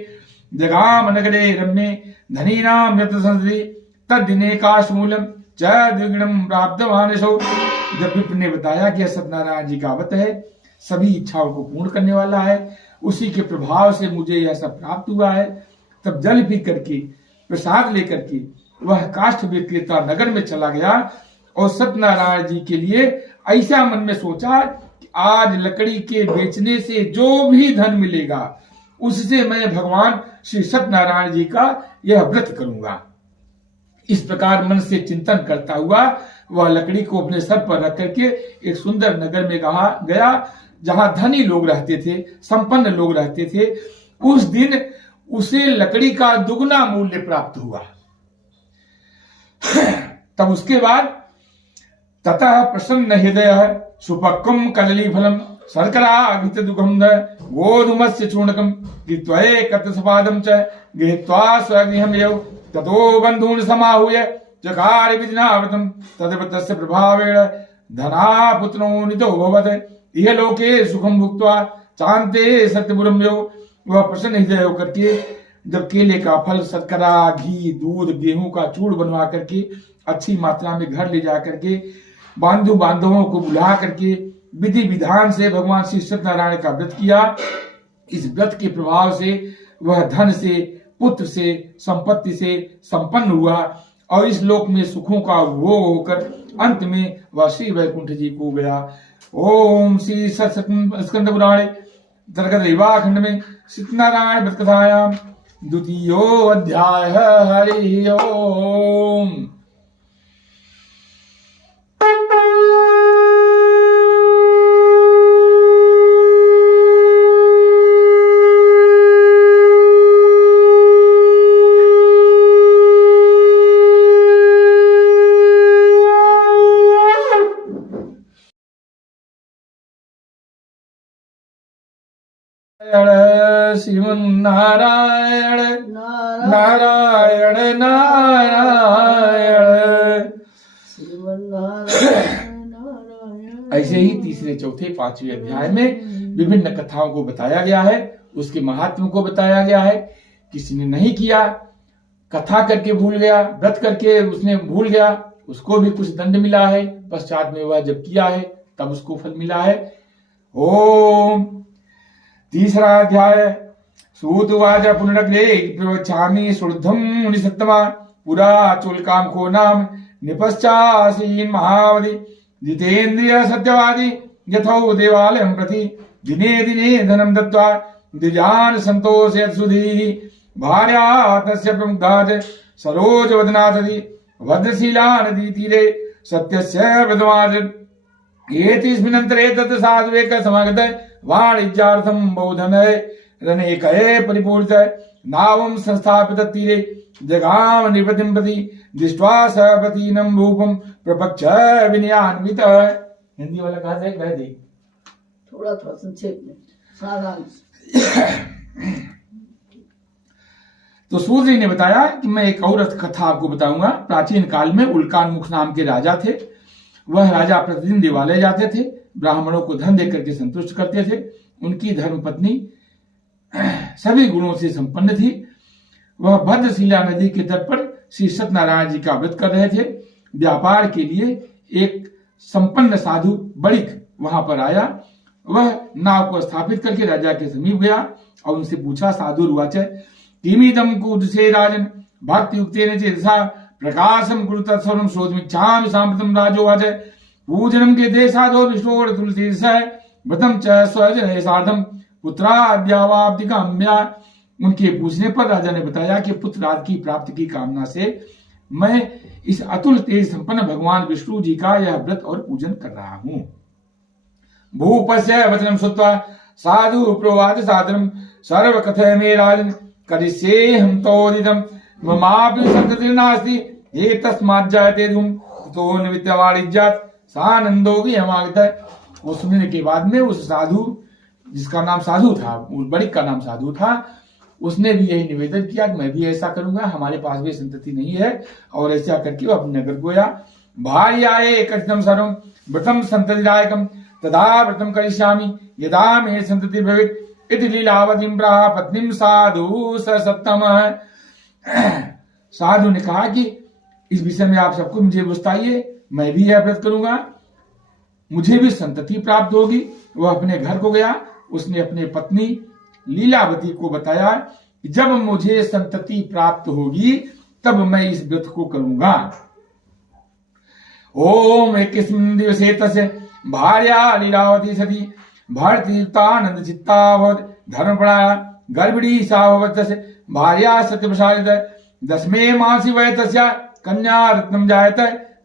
जगामनगरे रम्ये धनीनां व्रतसंसदि तद्दिने काष्ठमूलं च द्विगुणं प्राप्तवानसौ। जब विप्र ने बताया कि सत्यनारायण जी का व्रत है, सभी इच्छाओं को पूर्ण करने वाला है, उसी के प्रभाव से मुझे यह सब प्राप्त हुआ है, तब जल पी करके प्रसाद लेकर के वह काष्ठ विक्रेता नगर में चला गया और सत्यनारायण जी के लिए ऐसा मन में सोचा कि आज लकड़ी के बेचने से जो भी धन मिलेगा उससे मैं भगवान श्री सत्यनारायण जी का यह व्रत करूंगा। इस प्रकार मन से चिंतन करता हुआ वह लकड़ी को अपने सर पर रख करके एक सुंदर नगर में गया जहां धनी लोग रहते थे, संपन्न लोग रहते थे। उस दिन उसे लकड़ी का दुगना मूल्य प्राप्त हुआ। तब उसके बाद ततः प्रसन्न हृदय सुपक्वम कदली फलम शर्करा घृत दुघम गोधूमस्य चूर्णकम कृत्वये कतसपादम च गृहीत्वा स्वगृहं एव ततो बन्धून् समाहूय चकार विधिनाव्रतं तद्व्रतस्य प्रभावेण धनापुत्रोनितो भवत् इह लोके सुखम भुक्त्वा चान्ते सत्यपुरं यो। वह प्रसन्न हृदय होकर के जब केले का फल, शर्करा, घी, दूध, गेहूं का चूड़ बनवा करके अच्छी मात्रा में घर ले जा करके बंधु बांधवों को बुला करके विधि विधान से भगवान श्री सत्यनारायण का व्रत किया। इस व्रत के प्रभाव से वह धन से, पुत्र से, संपत्ति से संपन्न हुआ और इस लोक में सुखों का भोग होकर अंत में वह श्री वैकुंठ जी को गया। ओम श्री स्कंद पुराणे अंतर्गत रेवाखंड में सत्यनारायण व्रत कथायां द्वितीयो अध्याय। हरि ओम। श्रीमन्नारायण नारायण नारायण। ऐसे ही तीसरे, चौथे, पांचवें अध्याय में विभिन्न कथाओं को बताया गया है, उसके महात्म को बताया गया है। किसी ने नहीं किया, कथा करके भूल गया, व्रत करके उसने भूल गया, उसको भी कुछ दंड मिला है। पश्चात में वह जब किया है तब उसको फल मिला है। ओम। तीसरा अध्याय। सूतवाच पुनरग्रे प्रवक्षामि शुद्धम मुनिसत्तमा पुरा चुलकामको नाम निपश्चासीन महावदि जितेन्द्रिय सत्यवादी यथो देवालयं प्रति दिने दिने धनं दत्त्वा द्विजान् संतोषयत् सुधीः भार्या तस्य प्रमुग्धा च सरोजवदना सती भद्रशीला नदी तीरे सत्यस्य व्रतमाचरन् एतस्मिन्नन्तरे तत् साधु एकः समागतः वाणिज्यार्थं बहुधनः रनेकये परिपूरितः नावं संस्थापित तीरे जगाम नृपतिं प्रति दृष्ट्वा स प्रतीनं भूपं प्रपक्ष विनयान्वितः। हिंदी वाला कहा से कह दी थोड़ा थोड़ा संक्षेप में सारांश। तो सूर्य ने बताया कि मैं एक और कथा आपको बताऊंगा। प्राचीन काल में उल्कानमुख नाम के राजा थे। वह राजा प्रतिदिन देवालय जाते थे, ब्राह्मणों को धन देकर के संतुष्ट करते थे। उनकी धर्मपत्नी सभी गुणों से संपन्न थी। वह भद्रशिला नदी के तट पर श्री सत्यनारायण जी का व्रत कर रहे थे। व्यापार के लिए एक संपन्न साधु बड़िक वहां पर आया। वह नाव को स्थापित करके राजा के समीप गया और उनसे पूछा, साधु रुवाच किमिदं कुरुसे राजन भक्ति युक्तेन चेतसा प्रकाशम कुरु तत्सर्वं शोधमिच्छामि साम्प्रतं राजोवाच पूजनं कृते साधो विष्णोर् तुलसीसः व्रतं च स्वजनैः सार्धं पुत्राद्यावाप्तिकाम्या। उनके पूछने पर राजा ने बताया कि पुत्र आदि की प्राप्ति की कामना से मैं इस अतुल तेज संपन्न भगवान विष्णु जी का यह व्रत और पूजन कर रहा हूं। भूपस्य वचनं श्रुत्वा साधु प्रोवाच सादरं सर्व कथय मे राजन् करिष्येऽहं तोदितं ममापि सन्ततिर्नास्ति एतस्मात् जायते धूम ततो निमित्त वाणिज्यात् सानन्दो विहमागतः। वो सुनने के बाद में उस साधु, जिसका नाम साधु था, उस बड़िक का नाम साधु था, उसने भी यही निवेदन किया कि मैं भी ऐसा करूंगा, हमारे पास भी संतति नहीं है। और ऐसा करके वो अपने नगर को गया। भार्याये कथितं सर्वं व्रतं सन्ततिदायकं तदा व्रतं करिष्यामि यदा मे संतति भवेत् इति लीलावतीं प्राह पत्नीं साधु स सप्तमः। साधु ने कहा कि इस विषय में आप सबको मुझे बताइए, मैं भी यह व्रत करूंगा, मुझे भी संतति प्राप्त होगी। वह अपने घर को गया। उसने अपने पत्नी लीलावती को बताया कि जब मुझे संतति प्राप्त होगी तब मैं इस व्रत को करूंगा। ओम। एकस्मिन् दिवसे तस्य भार्या लीलावती सती भर्तृयुक्तानंद चित्ताभवत् धर्मपराया गर्भिणी सा भवत् तस्य भार्या सत्यप्रसादितः दशमे मासि वै तस्या कन्या रत्नं जायत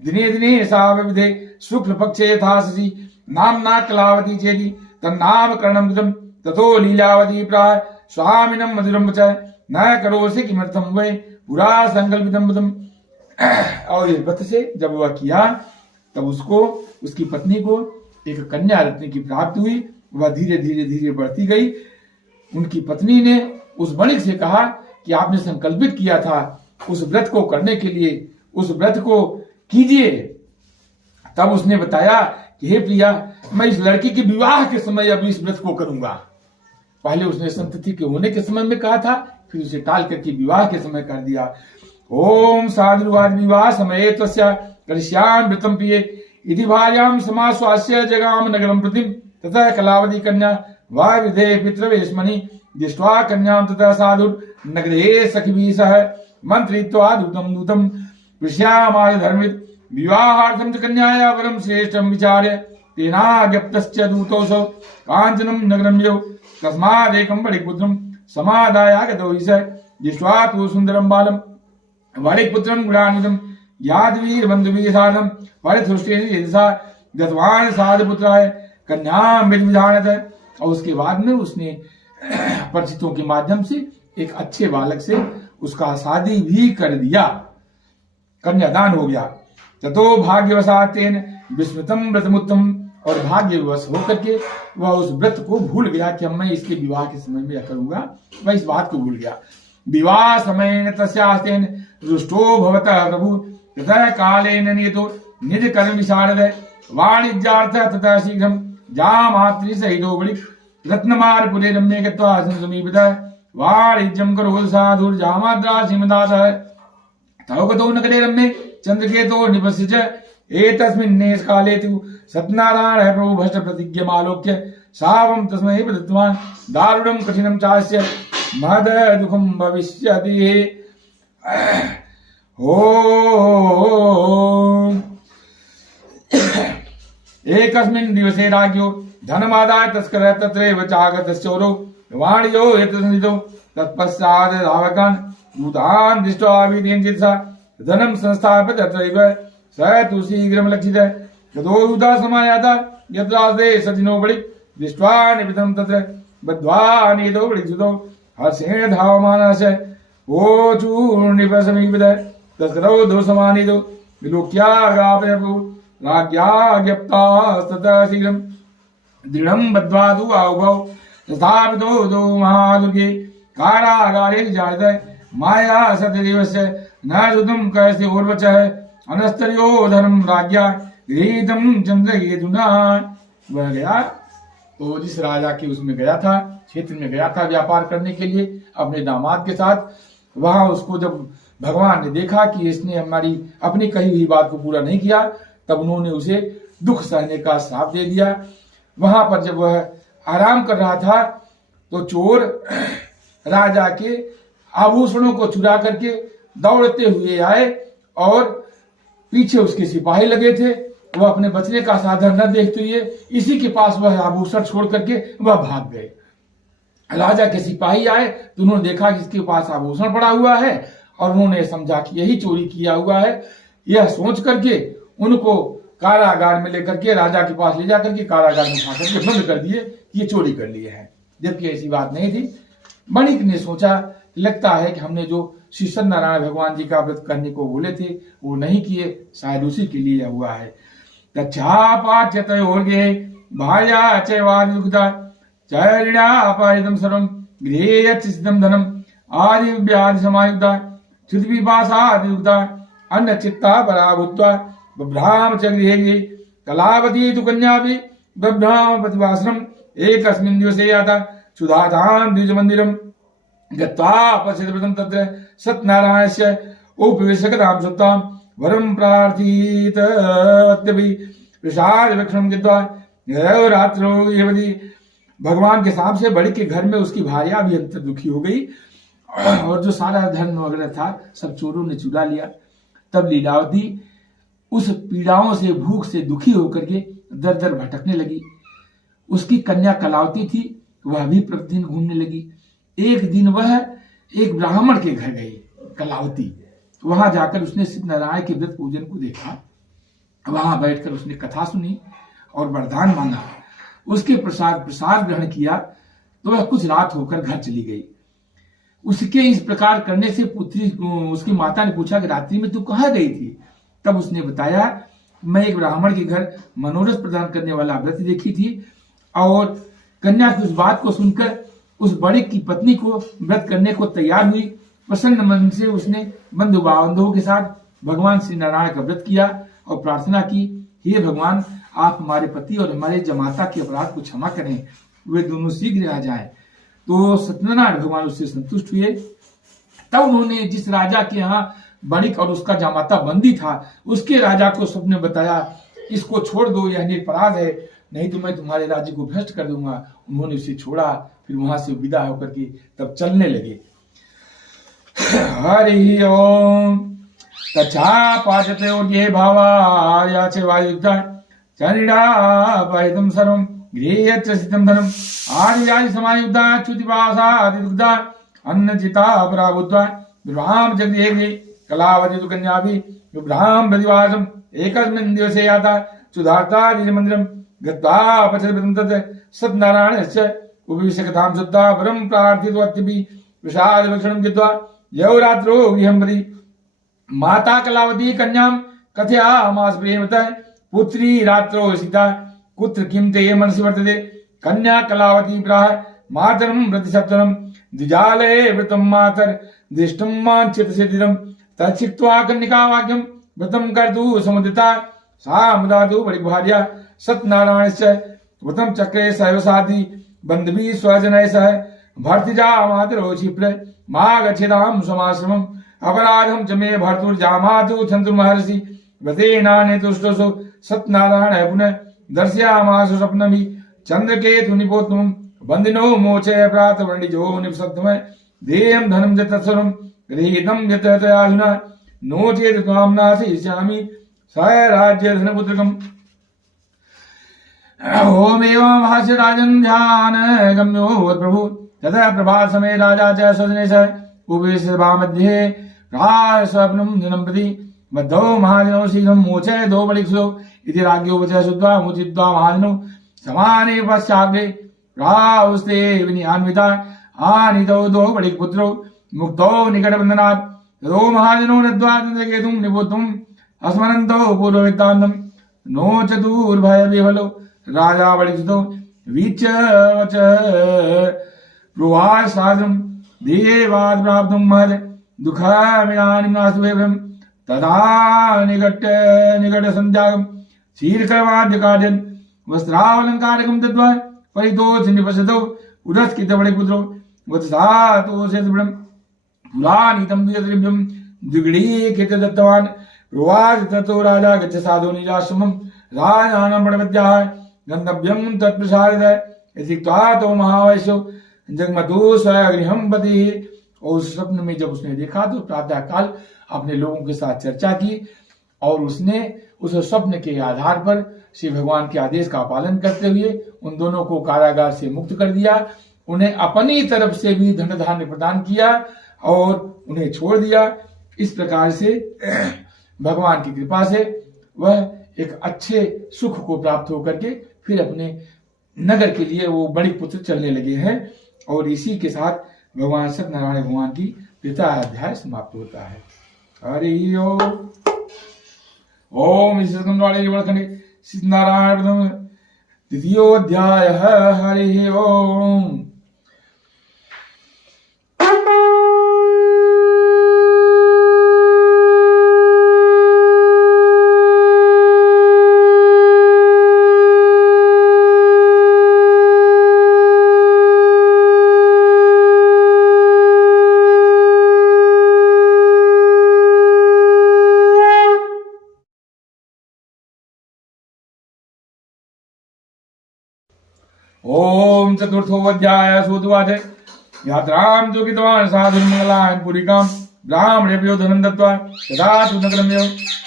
दिने दिने सा विविधे शुक्ल पक्षे यथा शशि नाम्ना कलावती चेति तन्नामकरणं कृतं ततो लीलावती प्राह स्वामिनं मधुरं वच न करोसि किमर्थं वै पुरा संकल्पितं व्रतम्। और इस व्रत से जब वह किया तब उसको, उसकी पत्नी को एक कन्या रत्न की प्राप्ति हुई। वह धीरे धीरे धीरे बढ़ती गई। उनकी पत्नी ने उस बणिक से कहा कि आपने संकल्पित किया था उस व्रत को करने के लिए, उस व्रत को कीजिए। तब उसने बताया कि हे प्रिया, मैं इस लड़की के विवाह के समय अभी इस व्रत को करूंगा। पहले उसने संतति के होने के समय में कहा था, फिर उसे टाल करके विवाह के समय कर दिया। ओम। साधुवाद विवाह समय तस्या करिष्यामि व्रतं प्रिये इति भार्यां समाश्वास्य जगाम नगरं प्रतिम ततः कलावती कन्या वाविधे पितृवेश्मनि दृष्ट्वा कन्यां ततः साधु नगरे सखिभिः सह मन्त्रित्वा दूतं दूतं पृश्यामास धर्मित विवाहार्थं च कन्याया वरं श्रेष्ठं विचार्य तेनाज्ञप्तश्च दूतोऽसौ काञ्चनं नगरं यो तस्मादेकं बड़िकपुत्रं समादायागतो हि स दृष्ट्वा तु सुन्दरं बालं बड़िकपुत्रं गुणान्वितं यादवीर्बन्धुभिः सार्धं परितुष्टेन यदसा गतवान् साधुपुत्राय कन्यां विधानतः। और उसके बाद में उसने परिचितों के माध्यम से एक अच्छे बालक से उसका शादी भी कर दिया, कन्यादान हो गया। ततो भाग्यवशातेन विस्मृतं व्रतमुत्तम। और भाग्यवश होकर के वह उस व्रत को भूल गया कि अब मैं इसके विवाह के समय में करूंगा, वह इस बात को भूल गया। विवाह समय तस्यास्तेन रुष्टो भवतः प्रभु ततः कालेन नियतो निज कर्म विशारद वाणिज्यार्थ ततः शीघ्रं जामातृ सहितो बड़िक रत्नमारपुरे रम्ये गत्वा समीपितः वाणिज्यं करोति साधुर्जामाद्रासीमदासः तौ गतो नगरे रम्ये चन्द्रकेतो निपस्य च एतस्मिन्ने काले तु सत्यनारायणः प्रभु भष्ट प्रतिज्ञमालोक्य शापं तस्मै प्रदत्तवान् दारुणं कठिनं चास्य महद दुःखं भविष्यति। ओम एकस्मिन् दिवसे राज्ञो धनमादाय तस्करः तत्रैव चागतश्चोरो वाणिजो यतसंधितो तत्पश्चात् धावकान् दूतान् दृष्ट्वा विधिञ्चित्सा धनं संस्थाप्य तत्रैव स तु शीघ्रं लक्षितः ततो दूता समायाता यत्रास्ते सचिनो बलिक् दृष्ट्वा निपितं तत्र बद्ध्वा नीतो बलिक्सुतो हर्षेण धावमानः च ओचूर्णिपसमीपितः तस्करौ दोषमानीतो विलोक्यागापय राज्ञा ज्ञप्तास्ततः शीघ्रं दृढं बद्ध्वा तु आउभौ तथापितो दो महादुर्गे कारागारे जायते माया सत्यदेवस्य न श्रुतं कस्य उर्वचः अनस्तर्यो धर्म राज्ञा गृहीतं चन्द्रकेतुना। वह गया तो जिस राजा के उसमें गया था, क्षेत्र में गया था व्यापार करने के लिए अपने दामाद के साथ, वहां उसको जब भगवान ने देखा कि इसने हमारी अपनी कही हुई बात को पूरा नहीं किया, तब उन्होंने उसे दुख सहने का श्राप दे दिया। वहां पर जब वह आराम कर रहा था तो चोर राजा के आभूषणों को चुरा करके दौड़ते हुए आए और पीछे उसके सिपाही लगे थे। वह अपने बचने का साधन न देखते हुए इसी के पास वह आभूषण छोड़ करके वह भाग गए। राजा के सिपाही आए तो उन्होंने देखा कि इसके पास आभूषण पड़ा हुआ है और उन्होंने समझा कि यही चोरी किया हुआ है। यह सोच करके उनको कारागार में लेकर के राजा के पास ले जाकर के कारागार में उठा करके बंद कर दिए कि ये चोरी कर लिए हैं, जबकि ऐसी बात नहीं थी। बणिक ने सोचा कि लगता है कि हमने जो श्री सत्यनारायण भगवान जी का व्रत करने को बोले थे वो नहीं किए, शायद उसी के लिए हुआ है। तच्छापाठ्यतयोर्गे भार्या चैवादियुक्ता चैर्यापायितं सर्वं गृहेयच्छिदं धनम् आदिव्याधि समायुक्ता श्रुतिपिपासादियुक्ता अन्नचित्ता परा भूत्वा बभ्राम च गृहे कलावती तु कन्यापि बभ्राम प्रतिवासनम् एकस्मिन् दिवसे याता सुधाधाम द्विजमन्दिरम् गत्वा पश्यति तत्र सत्यनारायणस्य उपवेशकतां सुप्तां वरं प्रार्थितत्यपि विषादवृक्षं गत्वा रात्रौ यवति। भगवान के साथ से बड़ी के घर में उसकी भार्या भी अंतर दुखी हो गई और जो सारा धन वगैरह था सब चोरों ने चुरा लिया। तब लीलावती उस पीड़ाओं से, भूख से दुखी होकर के दर दर भटकने लगी। उसकी कन्या कलावती थी, वह भी प्रतिदिन घूमने लगी। एक दिन वह एक ब्राह्मण के घर गई कलावती। वहां जाकर उसने सत्यनारायण के व्रत पूजन को देखा, वहां बैठकर उसने कथा सुनी और वरदान मांगा। उसके प्रसाद ग्रहण किया तो वह कुछ रात होकर घर चली गई। उसके इस प्रकार करने से पुत्री उसकी माता ने पूछा कि रात्रि में तू कहाँ गई थी? तब उसने बताया, मैं एक ब्राह्मण के घर मनोरथ प्रदान करने वाला व्रत देखी थी और कन्या की उस बात को सुनकर उस बड़े की पत्नी को व्रत करने को तैयार हुई। प्रसन्न मन से उसने बंधु बांधवों के साथ भगवान श्री नारायण का व्रत किया और प्रार्थना की, हे भगवान आप हमारे पति और हमारे जमाता के अपराध को क्षमा करें, वे दोनों शीघ्र आ जाएं। तो सत्यनारायण भगवान उससे संतुष्ट हुए। तब उन्होंने जिस राजा के यहाँ बणिक और उसका जामाता बंदी था उसके राजा को सबने बताया, इसको छोड़ दो, यह निरपराध है, नहीं तो मैं तुम्हारे राज्य को भ्रष्ट कर दूंगा। उन्होंने उसे छोड़ा, फिर वहां से विदा होकर के तब चलने लगे। हरि ओम तच्छापाठ्यते ये भावाया च वायुक्ता चरिडापायितं सर्वं गृहेयच्छिदं धनम् आदिव्याधि समायुक्ता च्युतिपासादिदुग्धा अन्नचिता परा भूत्वा विवाहं जगदेहे कलावती तु कन्यापि विभ्राम प्रतिवासम् एकस्मिन् दिवसे याता सुधार्ता द्विजमन्दिरं गत्वा पश्यति तत् सत्यनारायणस्य उपविश्य सुप्ता वरं प्रार्थितवत्यपि विषादवक्षणं गत्वा यौ रात्रौ गृहं प्रति माता कलावती कन्यां कथयामास प्रेमतः पुत्री रात्रौ सीता कुत्र किं ते मनसि वर्तते। कन्या कलावती प्राह मातरं प्रति सप्तरं द्विजालये वृतं मातर दृष्टं वाञ्छितसिद्धिदं तच्छित्वा कन्निका वाक्यं व्रतं कर्तुं समुदिता सा मुदा तु बलिभार्या सत्यनारायणस्य व्रतं चक्रे सहवसाति बंधवी स्वजन सह भर्तृजा मातरो क्षिप्र माँ गच्छेदाम समाश्रमम अपराधम च मे भर्तुर्जामातु छंतु महर्षि वतेनाने तुष्टसु सत्यनारायण पुनः दर्शयामासु स्वप्नमि चंद्रकेतु निपोतुम बंदिनो मोचय प्रात वंडिजो निपसद्धमय देयम धनम च तत्सरम गृहीतम यत तयाधुना नो चेत त्वाम नाशयिष्यामि स राज्य धनपुत्रकम ओम एवं हास्य राजन ध्यान गम्यो प्रभु तथा प्रभात समय राजा च सजने सह उपवेश सभा मध्ये प्राह स्वप्नम दिनं प्रति बद्धो महाजनो शीघ्रं मोचय दो बलिक्षो इति राज्ञो वचः शुद्ध्वा मुचित्वा महाजनो समाने पश्चाग्रे प्राहुस्ते विनियान्विता आनीतो दो बलिकपुत्रो मुक्तो निकटबन्धनात् ततो महाजनो नत्वा चन्द्रकेतुं निपुत्तुम् अस्मरन्तो पूर्ववृत्तान्तम् नो चतुर्भय विफलो राजा बलिक्षितो वीच वच प्रुवाच सादरं देवात् प्राप्तुं महत् दुःखमिदानीं नास्तु वैभवम् तदा निकट संध्यागम शीर्षवाद्यकार्यन वस्त्रालंकारकम दत्वा परितोष निपसतो उदस्कित बड़े पुत्रो वत्सातो सेद्ब्रह्म पुराणितम द्विद्रव्यम द्विगुणीकृत दत्तवान् प्रवास ततो राजा गच्छ साधो निजाश्रमम राजानं पड़वत्याः गंतव्यं तत्प्रसारित इत्युक्त्वा तो महावैश्यो जगमतो स्वगृहं पतिः। और उस स्वप्न में जब उसने देखा तो प्रातः काल अपने लोगों के साथ चर्चा की और उसने उस स्वप्न के आधार पर श्री भगवान के आदेश का पालन करते हुए उन दोनों को कारागार से मुक्त कर दिया, उन्हें अपनी तरफ से भी धन धान्य प्रदान किया और उन्हें छोड़ दिया। इस प्रकार से भगवान की कृपा से वह एक अच्छे सुख को प्राप्त होकर के फिर अपने नगर के लिए वो बड़े पुत्र चलने लगे हैं। और इसी के साथ भगवान सत्यनारायण भगवान की तृतीय अध्याय समाप्त होता है। हरि ओम सत्यनारायण प्रथम द्वितीयोध्याय। हरि ओम। ओम चतुर्थोऽध्याय सूतुवाच यात्रां जोगितवान् साधुर्मङ्गलान् पुरिकां ब्राह्मणेभ्यो धनं दत्त्वा तदा तु नगरमेव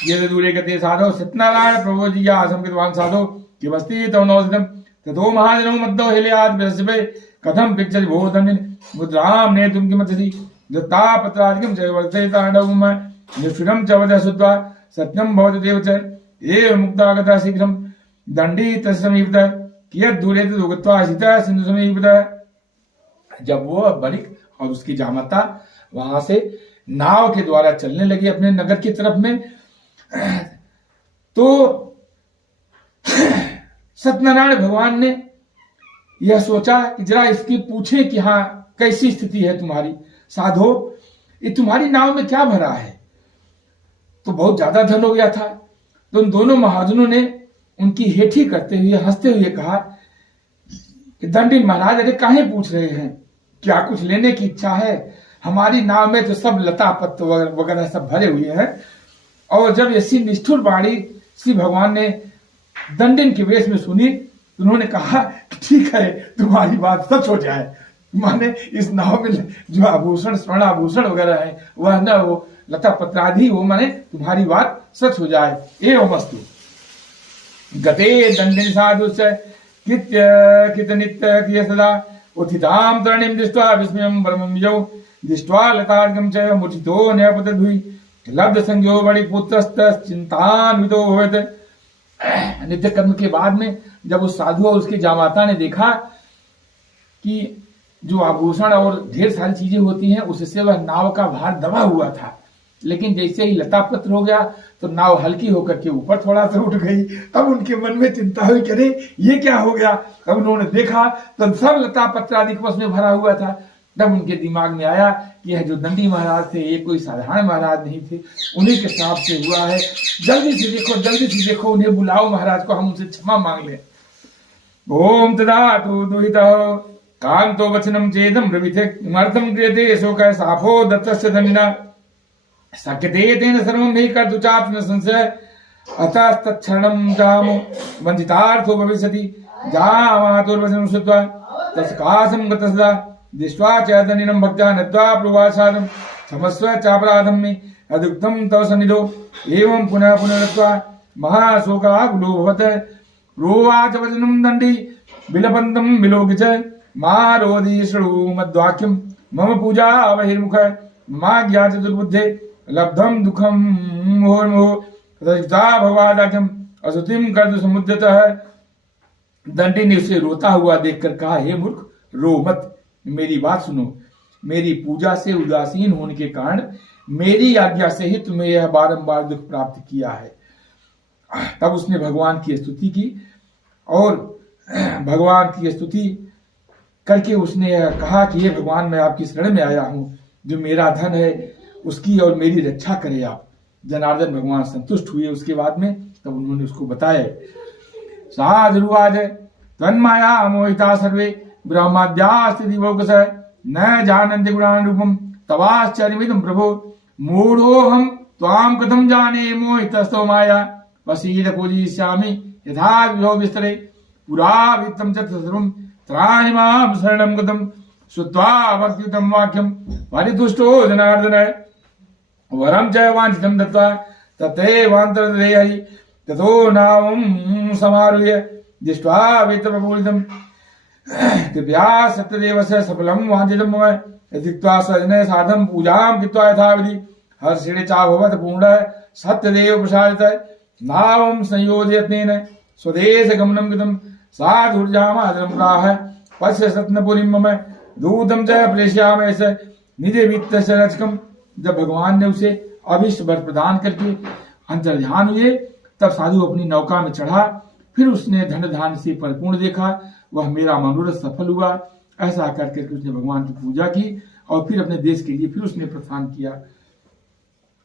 यदि दूरे गते साधो सत्यनारायण प्रभो जिज्ञासां कृतवान् साधो किमस्ति तव नवसितं ततो महाजनो मद्दो हेलयात् वृषभे कथं पृच्छति भो दण्डिन् मुद्रां नेतुं किमर्हसि दत्तापत्रादिकं च वर्तते ताण्डवं निष्ठुरं च वद श्रुत्वा सत्यं भवति देव च एव मुक्तागतः शीघ्रं दण्डी तस्य समीपतः कियत् दूरे दुगत्वा सीता सिंधु समीपतः। जब वो बलिक और उसकी जामाता वहां से नाव के द्वारा चलने लगी अपने नगर की तरफ में, तो सत्यनारायण भगवान ने यह सोचा कि जरा इसकी पूछे कि हाँ कैसी स्थिति है तुम्हारी साधो, ये तुम्हारी नाव में क्या भरा है। तो बहुत ज्यादा धन हो गया था। तो उन दोनों महाजनों ने उनकी हेठी करते हुए हंसते हुए कहा कि दंडी महाराज, अरे काहे पूछ रहे हैं, क्या कुछ लेने की इच्छा है? हमारी नाव में तो सब लता पत्र वगैरह सब भरे हुए हैं। और जब ऐसी निष्ठुर बाणी श्री भगवान ने दंडिन के वेश में सुनी तो उन्होंने कहा ठीक है, तुम्हारी बात सच हो जाए। माने इस नाव में जो आभूषण स्वर्ण आभूषण वगैरह है वह न वो लता पत्र आदि वो माने तुम्हारी बात सच हो जाए। एवं वस्तु गते दंडिन साधु कित नित्य किय सदा उत्थितां तरणीं दृष्ट्वा विस्मयं परमं यौ दृष्ट्वा लतार्घं च मूर्छितो न्यापतद्भुवि लब्ध संज्ञो बलिपुत्रश्चिन्तान्वितो भवेत्। नित्य कर्म के बाद में जब उस साधु और उसकी जामाता ने देखा कि जो आभूषण और ढेर सारी चीजें होती हैं उससे वह नाव का भार दबा हुआ था, लेकिन जैसे ही लता पत्र हो गया तो नाव हल्की होकर के ऊपर थोड़ा सा उठ गई। तब उनके मन में चिंता हुई कि अरे ये क्या हो गया। तब उन्होंने देखा तो सब लता पत्र आदि उसमें भरा हुआ था। तब उनके दिमाग में आया कि यह जो दंडी महाराज थे ये कोई साधारण महाराज नहीं थे, उन्हीं के श्राप से हुआ है। जल्दी से देखो उन्हें बुलाओ महाराज को, हम उनसे क्षमा मांग लें। ओम तदातु दुहितः कांतो वचनम चेदम ब्रवीथे किमर्थम क्रियते शोकः साफो दत्तस्य धनिना शक्यते तेन सर्वं हि कर्तुं चापि न संशय अतः तत्क्षणं जामो वञ्चितार्थो भविष्यति जामातुर्वचनं श्रुत्वा तत्सकाशं गतसदा दृष्ट्वा च धनिनं भक्त्या नत्वा प्रवासादं क्षमस्व चापराधं मे यदुक्तं तव सन्निधौ एवं पुनः पुनरुक्त्वा महाशोकाकुलो भवत् प्रोवाच वचनं दण्डी विलपन्तं विलोक्य च मा रोदि शृणु मद्वाक्यं मम पूजा बहिर्मुख माज्ञा च दुर्बुद्धे लब्धं दुःखं मुहुर्मुहुः तथा भगवादाक्यम असुतिम कर्तु समुद्यतः। दंडी ने उसे रोता हुआ देखकर कहा, हे मूर्ख, रो मत, मेरी बात सुनो। मेरी पूजा से उदासीन होने के कारण मेरी आज्ञा से ही तुम्हें यह बारंबार दुख प्राप्त किया है। तब उसने भगवान की स्तुति की और भगवान की स्तुति करके उसने यह कहा कि हे भगवान, मैं आपकी शरण में आया हूं, जो मेरा धन है उसकी और मेरी रक्षा करे आप। जनार्दन भगवान संतुष्ट हुए। उसके बाद में तब उन्होंने उसको बताया, साधुवाच तन्माया मोहिता सर्वे ब्रह्माद्यास्ति दिवोकस न जानन्ति गुणान् रूपं तवाश्चर्यमिदं प्रभो मूढ़ोऽहं त्वां कथं जाने मोहितस्तो माया वसीद पूजयिष्यामि यथा विभो विस्तरे पुरा वित्तं च सर्वं त्राहि मां शरणं गतं श्रुत्वा भक्तियुतं वाक्यं परितुष्टो जनार्दन वरम च वांछितं दत्त्वा तथैवान्तरदे हरि ततो नामं समारुह्य दृष्ट्वा वित्तप्रपूरितं कृपया सत्यदेवस्य सफलं वाञ्छितं मम यदिक्त्वा स्वजने साधं पूजां कृत्वा यथाविधि हर्षेण चाभवत् पूर्णः सत्यदेव प्रसादितः नामं संयोजयत्नेन स्वदेशगमनं कृतं साधुर्जामादरं प्राह पश्य सत्नपुरीं मम दूतं च प्रेषयामि स निज वित्तस्य रक्षकम्। जब भगवान ने उसे अभिष्ट वर प्रदान करके अंतर्ध्यान हुए, तब साधु अपनी नौका में चढ़ा। फिर उसने धन धान से परिपूर्ण देखा, वह मेरा मनोरथ सफल हुआ। ऐसा करके उसने भगवान की पूजा की और फिर अपने देश के लिए फिर उसने प्रस्थान किया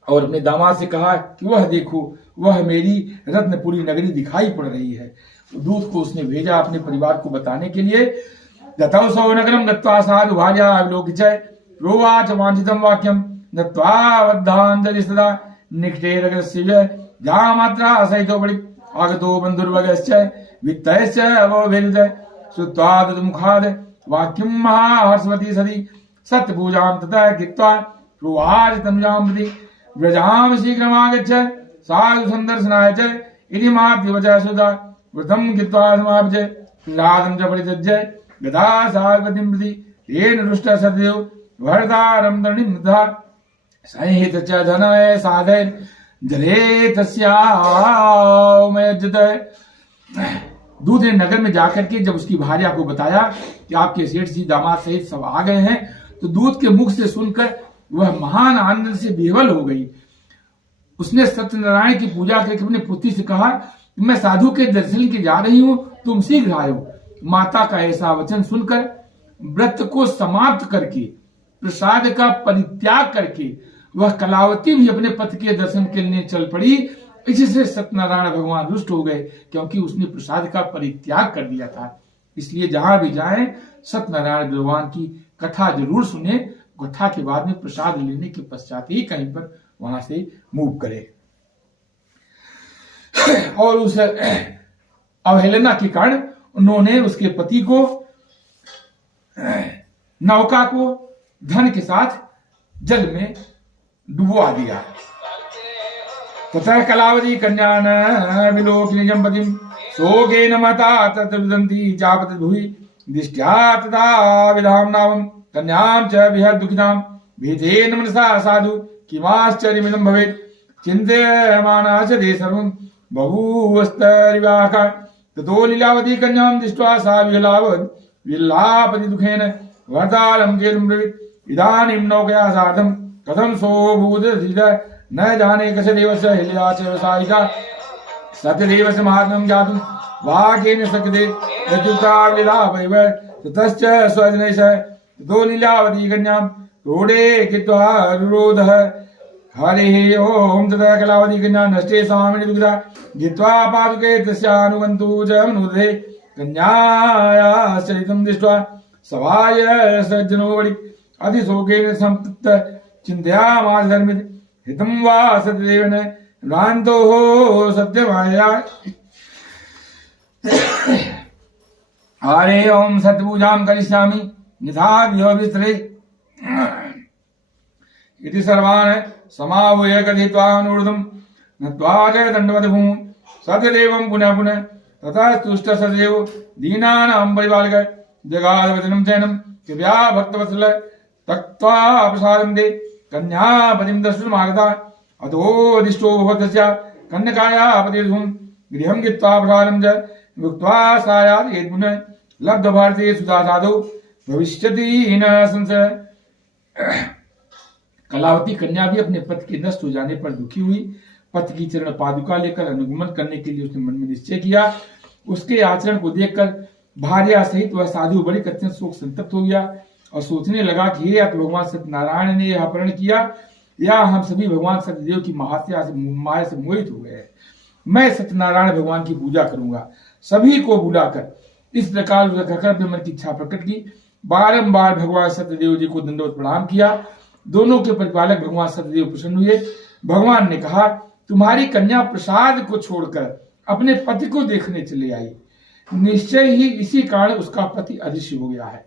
और अपने दामाद से कहा कि वह देखो, वह मेरी रत्नपुरी नगरी दिखाई पड़ रही है। दूत को उसने भेजा अपने परिवार को बताने के लिए। दतौ सौ नगरम गत्वा साधु भार्या अवलोक्य च प्रोवाच वांछितं वाक्यं नत्वावद्धांजलि सदा निकटेरगस्य जामात्रा सहितो बलि आगतो बन्धुर्वगश्च वित्तश्च अवोभिरुद श्रुत्वा तद्मुखाद् वाक्यं महाहर्षवती सती सत्यपूजां ततः कृत्वा प्रोवाच तनुजां प्रति व्रजां शीघ्रमागच्छ साधु सन्दर्शनाय च इति मातृवचः सुधा व्रतं कृत्वा समाप्य प्रह्लादं च परित्यज्य गदा सागतिं प्रति तेन रुष्टः सत्यदेव भरतारं तरणिं तथा संहित च धनय साधय जले तस्यामयजत। दूत ने नगर में जाकर के जब उसकी भार्या को बताया कि आपके सेठ जी दामाद सहित सब आ गए हैं, तो दूत के मुख से सुनकर वह महान आनंद से विह्वल हो गई। उसने सत्यनारायण की पूजा करके अपने पुत्री से कहा, मैं साधु के दर्शन के जा रही हूं, तुम शीघ्र आयो। माता का ऐसा वचन सुनकर व्रत को समाप्त करके प्रसाद का परित्याग करके वह कलावती भी अपने पति के दर्शन के लिए चल पड़ी। इससे सत्यनारायण भगवान रुष्ट हो गए, क्योंकि उसने प्रसाद का परित्याग कर दिया था। इसलिए जहां भी जाएं सत्यनारायण भगवान की कथा जरूर सुने। कथा के बाद में प्रसाद लेने के पश्चात ही कहीं पर वहां से मूव करे। और उस अवहेलना के कारण उन्होंने उसके पति को, नौका को धन के साथ जल में डुबवा दिया। ततः कलावती कन्यान विलोकिनी जंपतिं शोकेन मता तत्र रुदन्ती चापत भुवि दृष्ट्या तथा विधाम नामं कन्यां च विहर दुखितां भीतेन मनसा साधु किमाश्चर्यमिदं भवेत् चिन्तयमाना च ते सर्वं बभूवस्तरिवाका। ततो लीलावती कन्यां दृष्ट्वा सा विलापति दुखेन वर्तारं चेदं ब्रवीत् इदानीं नौकया सार्धं कथं सोऽभूत् न जाने कस्य देवस्य हिल्या च व्यवसायिका सत्यदेवस्य महात्म्यं ज्ञातुं वाक्येन शक्यते यद्युक्ता विलापैव ततश्च स्वजनैः सह। ततो लीलावती कन्यां रोढे कृत्वा रुरोधः हरिः ओं। ततः कलावती कन्या नष्टे स्वामिनि दुःखिता जित्वा पादुके तस्यानुगन्तु च अनुदधे कन्याया चरितं दृष्ट्वा सभाय सज्जनो वणि अतिशोकेन संतप्त चिन्तयामास धर्मित हितं वा सत्यदेवेन भ्रान्तो सत्यमाया हरे ओम सत्यपूजां करिष्यामि यथा विस्तरे इति सर्वान् समावूय कथित्वानुरुद्धं नत्वा च दण्डवत् भूमौ सत्यदेवं पुनः पुनः ततः तुष्ट सदेव दीनानां परिपालक जगादवचनं चैनं कृपया भक्तवत्सल तक्त्वा प्रसादं दे कन्यापतिं द्रष्टुमागता अतो दिष्टो भवतस्य कन्यकाया पतिर्धूम गृहं गत्वा प्रसादं च भुक्त्वा सायात् यद्पुनः लब्धभारते सुधा साधु भविष्यति न संशय। कलावती कन्या भी अपने पति के नष्ट हो जाने पर दुखी हुई। पति की चरण पादुका लेकर अनुगमन करने के लिए उसने मन में निश्चय किया। उसके आचरण को देखकर भार्या सहित वह साधु बड़ी अत्यंत शोक संतप्त हो गया और सोचने लगा कि हे तो भगवान सत्यनारायण ने यह अपहरण किया या हम सभी भगवान सत्यदेव की माया से मोहित हो गए। मैं सत्यनारायण भगवान की पूजा करूंगा, सभी को बुलाकर। इस प्रकार उसने कहकर अपने मन की इच्छा प्रकट की। बारंबार भगवान सत्यदेव जी को दंडवत प्रणाम किया। दोनों के परिपालक भगवान सत्यदेव प्रसन्न हुए। भगवान ने कहा, तुम्हारी कन्या प्रसाद को छोड़कर अपने पति को देखने चले आई। निश्चय ही इसी कारण उसका पति अदृश्य हो गया है।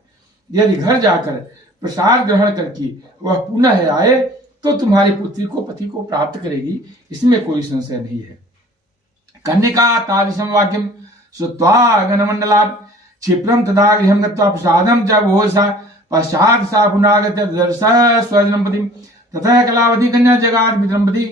यदि घर जाकर प्रसाद ग्रहण करके वह पुनः आए तो तुम्हारी पुत्री को पति को प्राप्त करेगी, इसमें कोई संशय नहीं है। कन्यका तादृशं वाक्यं श्रुत्वा गणमण्डलात् क्षिप्रं तदा गृहं गत्वा प्रसादं च भोजसा पश्चात् सा पुनागत्य ददर्श स्वजनं पतिं ततः कलावती कन्या जगात् पितरं प्रति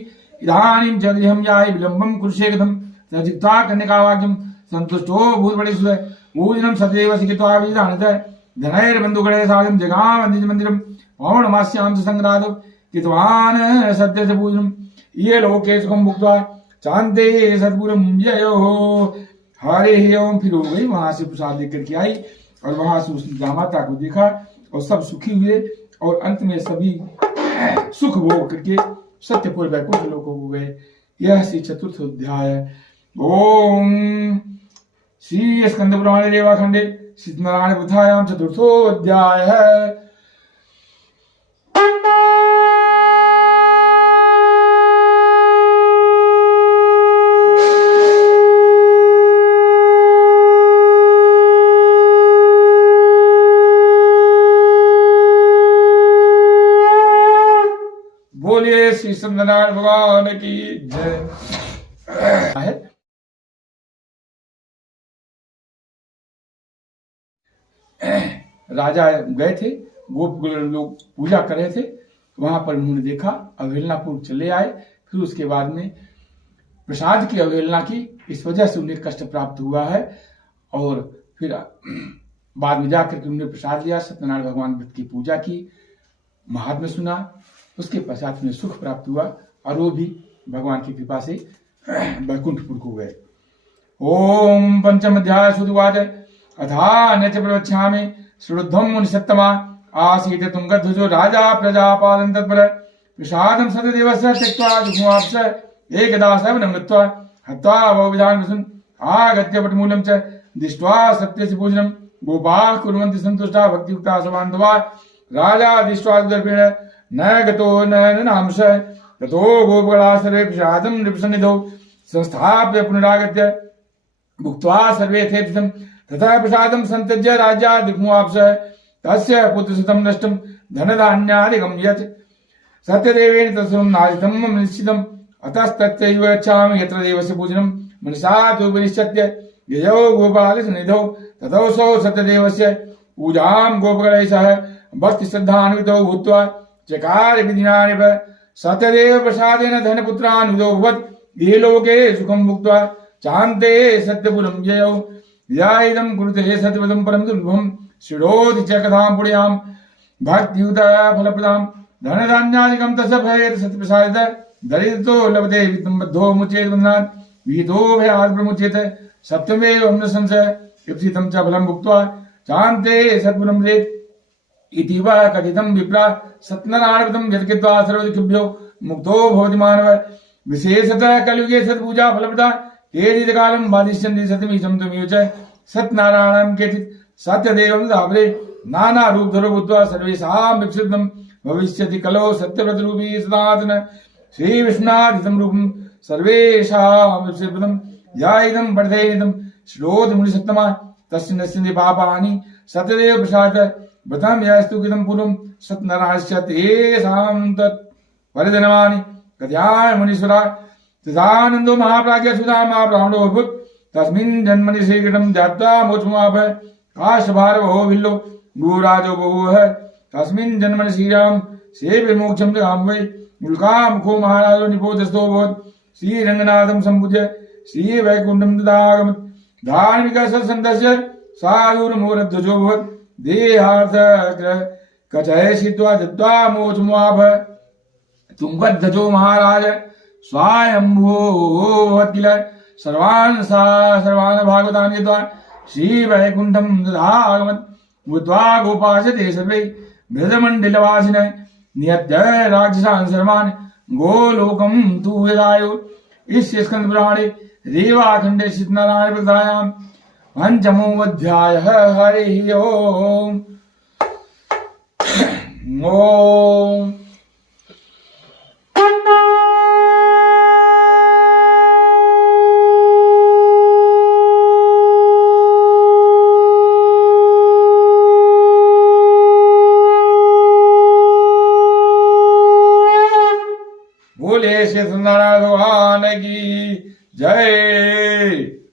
इदानीं च गृहं याय विलम्बं कुरुषे कथं तजित्वा कन्यकावाक्यं सन्तुष्टो भूतपतिसुतः भोजनं सदैव सिकित्वा विधानतः धनैर्बन्धुगणे साधं जगाम निजमन्दिरं पौर्णमास्यां च संग्रादौ कृतवान् सत्यस्य पूजनं ये लोके सुखं भुक्त्वा चान्ते सद्गुरुं ययो। हरे ओम। फिर हो गई, वहां से प्रसाद लेकर के आई और वहां से उसने माता को देखा और सब सुखी हुए और अंत में सभी सुख भोग करके सत्यपुर वैकुंठ लोकों को गए। यह श्री चतुर्थ अध्याय। ओम श्री स्कंद पुराणे रेवाखंडे सत्यनारायण कथायां चतुर्थो अध्याय है। बोलिए श्री सत्यनारायण भगवान की जय। राजा गए थे, गोप लोग पूजा कर रहे थे, वहां पर उन्होंने देखा, अवहेलनापूर्वक चले आए। फिर उसके बाद में प्रसाद की अवहेलना की, इस वजह से उन्हें कष्ट प्राप्त हुआ है। और फिर बाद में जाकर के उन्होंने प्रसाद लिया, सत्यनारायण भगवान व्रत की पूजा की, महात्म्य सुना, उसके पश्चात उन्हें सुख प्राप्त हुआ और वो भी भगवान की कृपा से वैकुंठपुर को गए। ओम पंचम अध्याय सुदुवाच अथा न च प्रवक्ष्यामि श्रुद्धं मुनिसत्तमा आसीत् तुंगध्वजो राजा प्रजापालं तत्पर प्रसादं सत्यदेवस्य त्यक्त्वा दुःखमाप्स एकदा सवनं गत्वा हत्वा बहुविधान् वसन् आगत्य पटमूलं च दृष्ट्वा सत्यस्य पूजनं गोपाः कुर्वन्ति सन्तुष्टा भक्तियुक्ता समान्तवा राजा दृष्ट्वा दर्पेण न गतो न नामश ततो गोपगणा सर्वे प्रसादं नृपसन्निधौ संस्थाप्य पुनरागत्य भुक्त्वा सर्वे थेप्सितं ततः प्रसादं सन्त्यज्य राजा दिग्मुवाप्स तस्य पुत्रशतं नष्टं धनधान्यादिकं यत् सत्यदेवेन तत्सर्वं नाशितं निश्चितम् अतस्तत्यैव गच्छामि यत्र देवस्य पूजनं मनसा तु विनिश्चित्य ययौ गोपालसन्निधौ ततोऽसौ सत्यदेवस्य पूजां गोपगणैः सह भक्तिश्रद्धान्वितौ भूत्वा चकार विधिनानि सत्यदेव प्रसादेन धनपुत्रान्वितो भवत् ये लोके सुखं भुक्त्वा चान्ते सत्यपुरं ययौ या इदं कुरुते सत्यपदं परं दुर्लभं शृणोति च कथां पुण्यां भक्तियुता फलप्रदां धनधान्यादिकं तस्य भवेत् सत्यप्रसादितः दरिद्रो लभते वित्तं बद्धो मुच्येत बन्धनात् विहितो भयात् प्रमुच्येत सत्यमेव न संशय इप्सितं च फलं भुक्त्वा चान्ते सत्पुरं रेत् इति वा कथितं विप्रा सत्यनारायणव्रतं यत्कृत्वा सर्वदुःखेभ्यो मुक्तो भवति मानव विशेषतः कलियुगे सत्पूजा फलप्रदा तेजितकालं बाधिष्यन्ति सत्यमीशं त्वमेव च सत्यनारायणं केचित् सत्यदेवं धावरे नाना रूप धरो भूत्वा सर्वेषां विक्षिप्तं भविष्यति कलो सत्यव्रतरूपी सनातन श्री विष्णुनाथितं रूपं सर्वेषां विक्षिप्तं या इदं वर्धयितं श्रोत मुनि सत्तमा तस्य नश्यन्ति पापानि सत्यदेव प्रसाद व्रतं यस्तु कृतं पूर्वं सत्यनारायणस्य तेषां तत् वरदनवानि कथयाय मुनीश्वरा तदानन्दो महाप्राज्ञ सुधा महाब्राह्मणो अभूत् तस्मिन् जन्मनि श्रीकृतं जात्वा मोक्षमाप काशभारवो विल्लो गुरुराजो बभूव तस्मिन् जन्मनि श्रीराम सेव्य मोक्षं जगाम वै उल्कामुखो महाराजो निपोतस्थो भवत् श्रीरङ्गनाथं सम्पूज्य श्रीवैकुण्ठं तदागमत् धार्मिकः सत्सन्तस्य साधुर्मूलध्वजो भवत् देहार्थ कचय सित्वा दत्त्वा मोक्षमाप तुंगध्वजो महाराज स्वायंभो भवत् किल सर्वान् भागवतान् यद्वा श्रीवैकुण्ठं तदागमत् भूत्वा गोपाशते सर्वे बृहदमण्डलवासिनः नियत्य राक्षसान् सर्वान् गोलोकं तु यदायु इस स्कंदपुराणे रेवाखण्डे सत्यनारायण प्रकथायां पंचमोऽध्यायः। हरिः ओम्। ओम बोले श्री सत्यनारायण भगवान की जय।